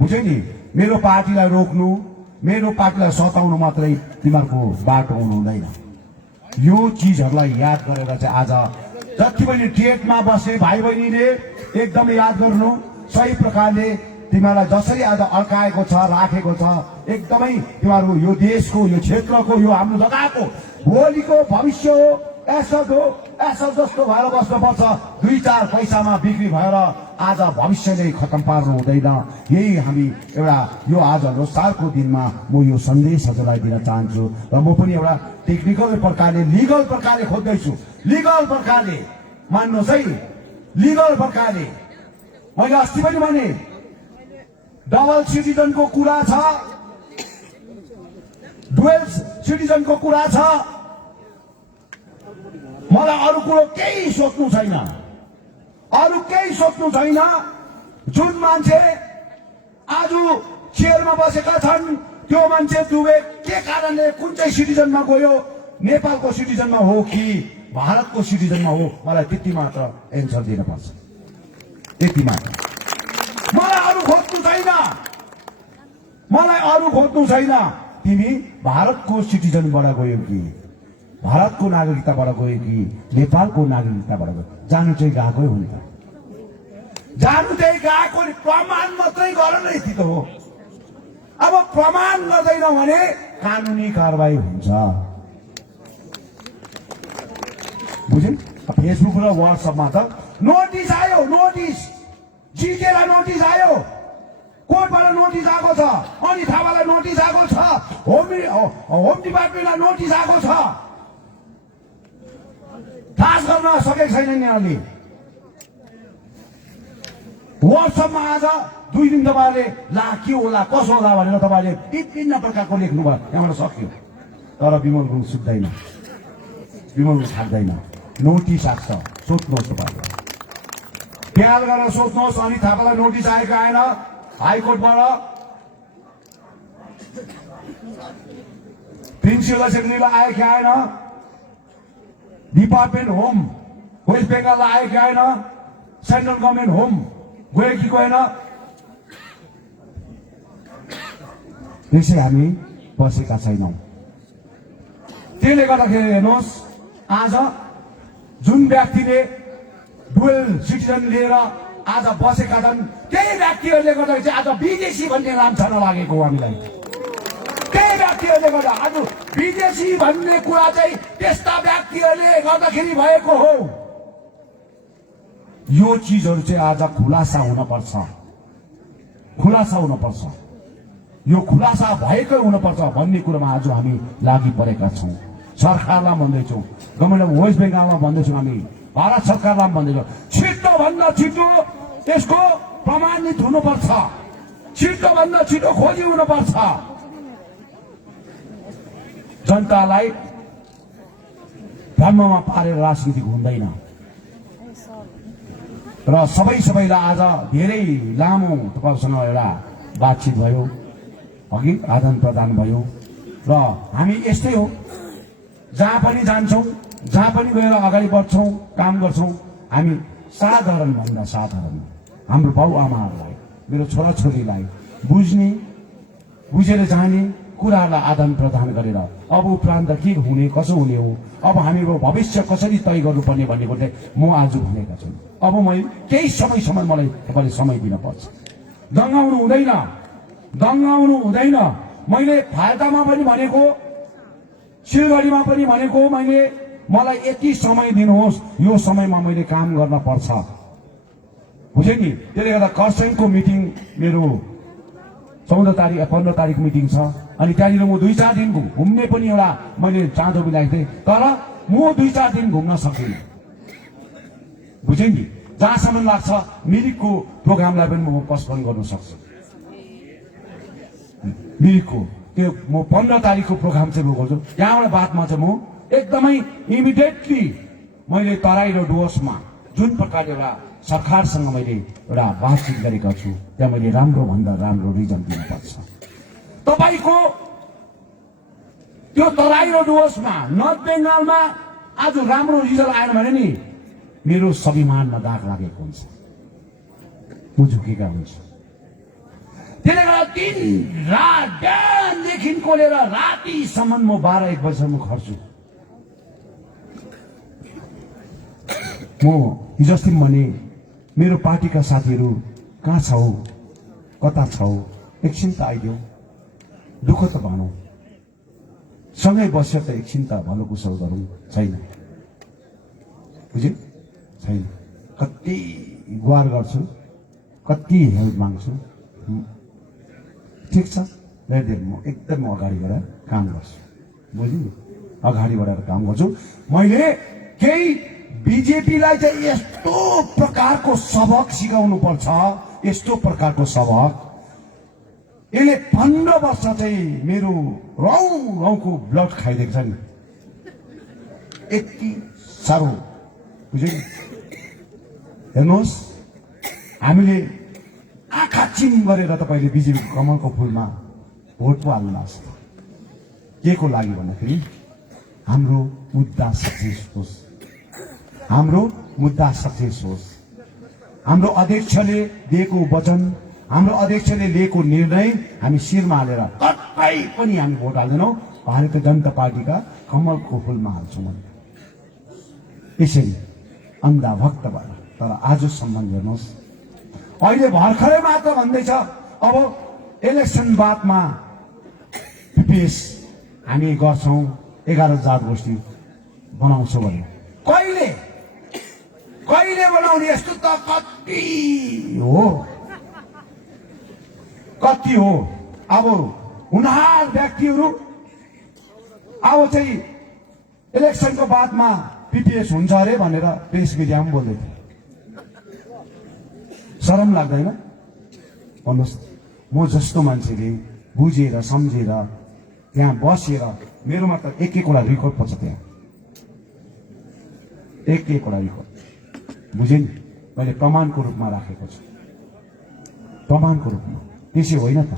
बुझ्यो नि। मेरो पार्टीलाई रोक्नु, मेरो पार्टीलाई सताउनु मात्रै तिमीहरूको बाटो हुनु हुँदैन। यो चिजहरूलाई याद गरेर चाहिँ आज जति पनि टेटमा बसे भाइ बहिनीले एकदम याद गर्नु। सही प्रकारले तिमीहरूलाई जसरी आज अड्काएको छ, राखेको छ, एकदमै तिमीहरू यो देशको, यो क्षेत्रको, यो हाम्रो जग्गाको भोलिको भविष्य हो। एसो जस्तो भएर बस्नुपर्छ। 2-4 पैसामा बिक्री भएर आज भविष्य नै खतम पार्नु हुँदैन। यही हामी एउटा यो आज लोसारको दिनमा म यो सन्देश हजुरलाई दिन चाहन्छु। र म पनि एउटा टेक्निकल प्रकारले, लिगल प्रकारले खोज्दैछु। लिगल प्रकारले मान्नुहोस् है, लिगल प्रकारले मैले अस्ति पनि भने डबल सिटिजनको कुरा छ, डुएल सिटिजनको कुरा छ। मलाई अरू कुरो केही सोच्नु छैन, अरू केही सोच्नु छैन। जुन मान्छे आज चेयरमा बसेका छन् त्यो मान्छे दुबे के कारणले कुन चाहिँ सिटिजनमा गयो, नेपालको सिटिजनमा हो कि भारतको सिटिजनमा हो, मलाई त्यति मात्र एन्सर दिनुपर्छ। त्यति मात्र। मलाई अरू खोज्नु छैन, मलाई अरू खोज्नु छैन। तिमी भारतको सिटिजनबाट गयो कि भारतको नागरिकताबाट गयो कि नेपालको नागरिकताबाट गयो, जानु चाहिँ गएकै हुन्छ। जानु चाहिँ गएको, प्रमाण मात्रै गर नै यति त हो। अब प्रमाण गर्दैन भने कानुनी कारबाही हुन्छ, बुझ्यौ। फेसबुक र व्हाट्सएपमा त नोटिस आयो, नोटिस जिकेलाई नोटिस आयो, कोर्टबाट नोटिस आएको छ, अनि थापालाई नोटिस आएको छ, होम डिपार्टमेन्टलाई नोटिस आएको छ। पास गर्न सकेको छैन यिनीहरूले। व्हाट्सएपमा आज 2 दिन तपाईँले ला के होला कसो होला भनेर तपाईँले विभिन्न प्रकारको लेख्नुभयो, त्यहाँबाट सक्यो। तर विमल गुरुङ सुत्दैन, विमल गुरुङ थाक्दैन। नोटिस आएको छ, सोध्नुहोस् तपाईँले, ख्याल गरेर सोध्नुहोस्। अनि थापालाई नोटिस आएको आएन हाइकोर्टबाट, प्रिन्सिपल एसेम्ब्लीलाई आयो कि आएन, डिपार्टमेन्ट होम वेस्ट बेङ्गाललाई आयो कि आएन, सेन्ट्रल गभर्मेन्ट होम गयो कि गएन। त्यसै हामी बसेका छैनौँ। त्यसले गर्दाखेरि हेर्नुहोस्, आज जुन व्यक्तिले डुएल सिटिजन लिएर आज बसेका छन् त्यही व्यक्तिहरूले गर्दा चाहिँ आज विदेशी भन्ने नाम छर्न लागेको हो हामीलाई। त्यही व्यक्तिहरूले गर्दा आज विदेशी भन्ने कुरा चाहिँ त्यस्ता व्यक्तिहरूले गर्दाखेरि भएको हो। यो चिजहरू चाहिँ आज खुलासा हुनुपर्छ, खुलासा हुनुपर्छ। यो खुलासा भएकै हुनुपर्छ भन्ने कुरामा आज हामी लागि परेका छौँ। सरकारलाई भन्दैछौँ, गभर्मेन्ट अफ वेस्ट बेङ्गालमा भन्दैछौँ, हामी भारत सरकारलाई भन्दैछौँ, छिटो भन्दा छिटो यसको प्रमाणित हुनुपर्छ, छिटो भन्दा छिटो खोजी हुनुपर्छ। जनतालाई भ्रममा पारेर राजनीति हुँदैन। र सबैलाई आज धेरै लामो तपाईँसँग एउटा बातचित भयो, अघि आदान प्रदान भयो र हामी यस्तै हो, जहाँ पनि जान्छौँ, जहाँ पनि गएर अगाडि बढ्छौँ, काम गर्छौँ, हामी साधारण भन्दा साधारण हाम्रो बाउ आमाहरूलाई, मेरो छोराछोरीलाई बुझेर जाने कुराहरूलाई आदान प्रदान गरेर अब उपरान्त के हुने, कसो हुने हो, अब हाम्रो भविष्य कसरी तय गर्नुपर्ने भन्ने कुरा म आज भनेका छु। अब मैले केही समयसम्म मलाई तपाईँले समय दिन पर्छ। दङ्गाउनु हुँदैन। मैले फाल्टामा पनि भनेको, सिलगढीमा पनि भनेको, मलाई यति समय दिनुहोस्, यो समयमा मैले काम गर्न पर्छ, बुझे नि। त्यसले गर्दा खरसाङको मिटिङ मेरो 14 तारिक 15 तारिक मिटिङ छ, अनि त्यहाँनिर म 2-4 दिन घुम्ने पनि एउटा मैले चाँदो मिलाएको थिएँ, तर म 2-4 दिन घुम्न सकिनँ, बुझे नि। जहाँसम्म लाग्छ मिरिकको प्रोग्रामलाई पनि म पोस्टपोन गर्न सक्छु। मिरिकको त्यो म 15 तारिकको प्रोग्राम चाहिँ म गर्छु। यहाँबाट बादमा चाहिँ म एकदमै इमिडिएटली मैले तराई र डुवर्समा जुन प्रकारले एउटा सरकारसँग मैले एउटा बातचित गरेको छु, त्यहाँ मैले राम्रो भन्दा राम्रो रिजल्ट दिनुपर्छ। तपाईँको त्यो तराई र डुवर्समा, नर्थ बेङ्गालमा आज राम्रो रिजल्ट आएन भने नि मेरो स्वाभिमानमा दाग लागेको हुन्छ, म झुकेका हुन्छु। त्यसले गर्दा दिन रात बिहानदेखिको लिएर रातिसम्म म 12-1 बजीसम्म खट्छु। म हिजो अस्ति भने मेरो पार्टीका साथीहरू कहाँ छौ, कता छौ, एकछिन त आइदेऊ, दुःख त भनौँ, सँगै बस्यो त एकछिन त भलो कुशल गरौँ। छैन, बुझ्यो, छैन। कति गुहार गर्छु, कति हेल्प माग्छु, ठिक छ, ल्याइदिएर म एकदम अगाडि बढेर काम गर्छु, बुझ्यो नि, अगाडि बढेर काम गर्छु। मैले केही बिजेपीलाई चाहिँ यस्तो प्रकारको सबक सिकाउनु पर्छ, यस्तो प्रकारको सबक, यसले 15 वर्ष चाहिँ मेरो रौको ब्लड खाइदिएको छ नि, यति साह्रो, बुझ्यो नि। हेर्नुहोस्, हामीले आँखा चिम गरेर तपाईँले बिजेपीको कमलको फुलमा भोट पो हाल्नुहोस्, के को लागि भन्दाखेरि हाम्रो मुद्दा सक्सेस होस्, हाम्रो मुद्दा सक्सेस होस्। हाम्रो अध्यक्षले दिएको वचन, हाम्रो अध्यक्षले लिएको निर्णय हामी शिरमा हालेर कतै पनि हामी भोट हाल्दैनौँ, भारतीय जनता पार्टीका कमलको फुलमा हाल्छौँ। यसरी अन्धाभक्त भएर, तर आजसम्म हेर्नुहोस्, अहिले भर्खरै मात्र भन्दैछ अब इलेक्सन बादमा पिपिएस हामी गर्छौँ, 11 जात गोष्ठी बनाउँछौँ भने कहिले बनाउने? यस्तो त कति हो। अब हुनहार व्यक्तिहरू अब चाहिँ इलेक्सनको बादमा पिपिएस हुन्छ अरे भनेर प्रेस मिडियामा बोल्दै थिए। शरम लाग्दैन? भन्नुहोस्, म जस्तो मान्छेले बुझेर सम्झेर त्यहाँ बसेर, मेरोमा त एक-एकवटा रेकर्ड पर्छ, त्यहाँ एक-एकवटा रेकर्ड, बुझेँ नि, मैले प्रमाणको रूपमा राखेको छु, प्रमाणको रूपमा। त्यसै होइन त,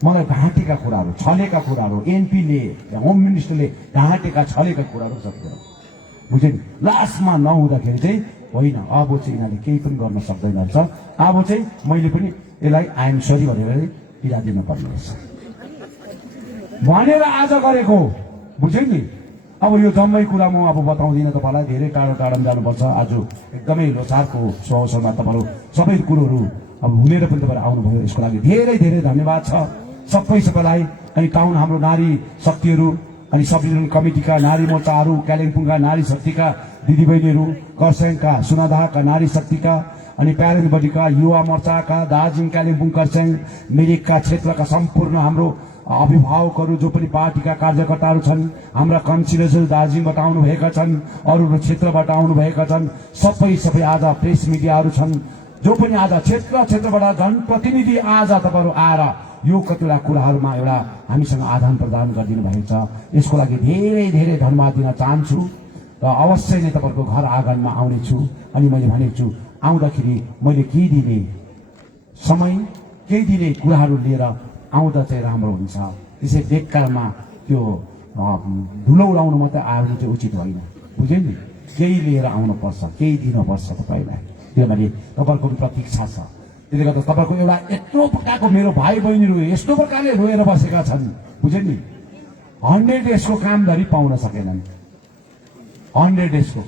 मलाई ढाँटेका कुराहरू, छलेका कुराहरू, एनपीले, होम मिनिस्टरले ढाँटेका छलेका कुराहरू सक्दैन, बुझेँ नि। लास्टमा नहुँदाखेरि चाहिँ होइन, अब चाहिँ यिनीहरूले केही पनि गर्न सक्दैन रहेछ, अब चाहिँ मैले पनि यसलाई आइएम सरी भनेर पिरा दिनुपर्ने रहेछ भनेर आज गरेको, बुझ्यो नि। अब यो जम्मै कुरा म अब बताउँदिनँ तपाईँलाई, धेरै टाढो टाढामा जानुपर्छ। आज एकदमै लोसारको अवसरमा तपाईँहरू सबै कुरोहरू अब भुलेर पनि तपाईँहरू आउनुभयो, यसको लागि धेरै धेरै धन्यवाद छ सबैलाई। अनि टाउन हाम्रो नारी शक्तिहरू, अनि सब डिभिजन कमिटीका नारी मोर्चाहरू, कालिम्पोङका नारी शक्तिका दिदीबहिनीहरू, खरसाङका सुनादहका नारी शक्तिका, अनि प्यारेन्ट बडीका युवा मोर्चाका, दार्जिलिङ कालिम्पोङ खरसाङ मिरिकका क्षेत्रका सम्पूर्ण हाम्रो अभिभावकहरू, जो पनि पार्टीका कार्यकर्ताहरू छन्, हाम्रा काउन्सिलर्सहरू दार्जिलिङबाट आउनुभएका छन्, अरू क्षेत्रबाट आउनुभएका छन्, सबै आज प्रेस मिडियाहरू छन्, जो पनि आज क्षेत्रबाट जनप्रतिनिधि आज तपाईँहरू आएर यो कतिवटा कुराहरूमा एउटा हामीसँग आदान प्रदान गरिदिनु भएको छ। यसको लागि धेरै धेरै धन्यवाद दिन चाहन्छु। र अवश्य नै तपाईँहरूको घर आँगनमा आउनेछु। अनि मैले भनेको छु आउँदाखेरि मैले केही दिने समय केही दिने कुराहरू लिएर आउँदा चाहिँ राम्रो हुन्छ। त्यसै बेकारमा त्यो धुलो उडाउनु मात्रै आउनु चाहिँ उचित होइन, बुझ्यो नि। केही लिएर आउनुपर्छ, केही दिनुपर्छ तपाईँलाई, किनभने तपाईँहरूको पनि प्रतीक्षा छ। त्यसले गर्दा तपाईँको एउटा यत्रो प्रकारको मेरो भाइ बहिनीहरू यस्तो प्रकारले रोएर बसेका छन्, बुझ्यो नि। 100 डेजको कामधरी पाउन सकेनन्, 100 डेजको,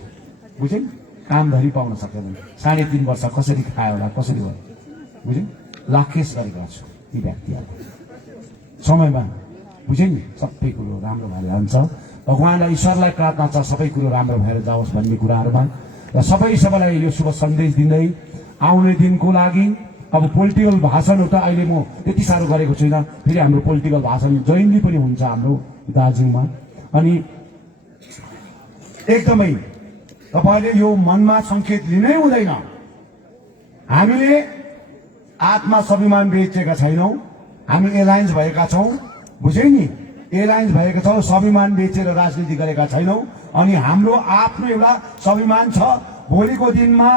बुझ्यो नि, कामधरी पाउन सकेनन्। 3.5 वर्ष कसरी खायो होला, कसरी भयो, बुझ्यो। लाखेस गरेका छु यी व्यक्तिहरू समयमा, बुझ्यो नि। सबै कुरो राम्रो भएर जान्छ। भगवान्लाई ईश्वरलाई प्रार्थना छ सबै कुरो राम्रो भएर जाओस् भन्ने कुराहरूमा। र सबैलाई यो शुभ सन्देश दिँदै आउने दिनको लागि अब पोलिटिकल भाषणहरू त अहिले म त्यति साह्रो गरेको छुइनँ। फेरि हाम्रो पोलिटिकल भाषण जयन्ती पनि हुन्छ हाम्रो दार्जिलिङमा। अनि एकदमै तपाईँले यो मनमा सङ्केत लिनै हुँदैन। हामीले आत्मा स्वाभिमान बेचेका छैनौँ, हामी एलायन्स भएका छौँ, बुझ्यौ नि। एलायन्स भएका छौँ, स्वाभिमान बेचेर राजनीति गरेका छैनौँ। अनि हाम्रो आफ्नो एउटा स्वाभिमान छ। भोलिको दिनमा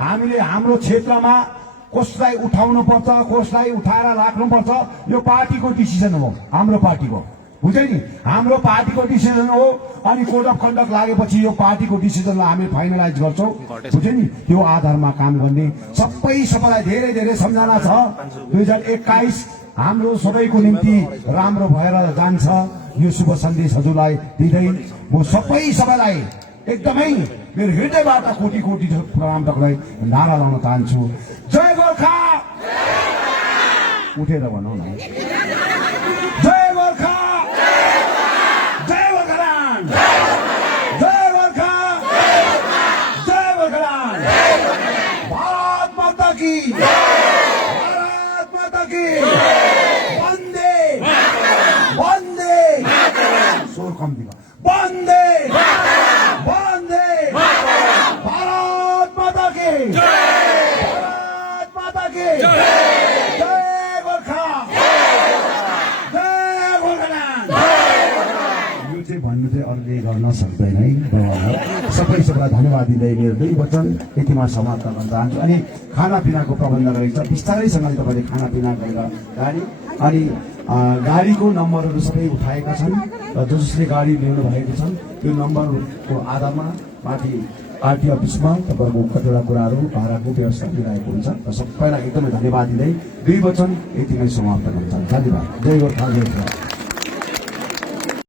हामीले हाम्रो क्षेत्रमा कसलाई उठाउनु पर्छ, कसलाई उठाएर राख्नुपर्छ, यो पार्टीको डिसिजन हो, हाम्रो पार्टीको, बुझ्यो नि। हाम्रो पार्टीको डिसिजन हो। अनि कोड अफ कन्डक्ट लागेपछि यो पार्टीको डिसिजनलाई हामी फाइनलाइज गर्छौँ, बुझ्यो नि। त्यो आधारमा काम गर्ने सबैलाई धेरै धेरै सम्झना छ। 2021 हाम्रो सबैको निम्ति राम्रो भएर जान्छ। यो शुभ सन्देश हजुरलाई दिँदै म सबैलाई एकदमै मेरो हृदयबाट कोटी कोटी प्रणाम तपाईँलाई नारा लाउन चाहन्छु। जय गोर्खा, उठेर भनौँ न, जय गोर्खा, जय गोर्खाल्यान्ड, जय गोर्खा, जय गोर्खाल्यान्ड, भारत माता की, भारत माता की, वन्दे वन्दे, स्वर कम दिनु, वन्दे वन्दे, भारत माता की, भारत माता की, जय गोर्खा, जय गोर्खाल्यान्ड। यो चाहिँ भन्नु चाहिँ अरूले गर्न सक्दैन है। सबैलाई धन्यवाद दिँदै मेरो 2 वचन यतिमा समाप्त गर्न चाहन्छु। अनि खानापिनाको प्रबन्ध गरेको छ, बिस्तारैसँगले तपाईँले खानापिना गरेर गाडी, अनि गाडीको नम्बरहरू सबै उठाएका छन् र जसले गाडी ल्याउनु भएको छन् त्यो नम्बरको आधारमा माथि पार्टी अफिसमा तपाईँहरूको कतिवटा कुराहरू भाडाको व्यवस्था मिलाएको हुन्छ। र सबैलाई एकदमै धन्यवाद दिँदै 2 वचन यतिमै समाप्त गर्न चाहन्छु। धन्यवाद। जय गोर्खा, जय गोर्खा।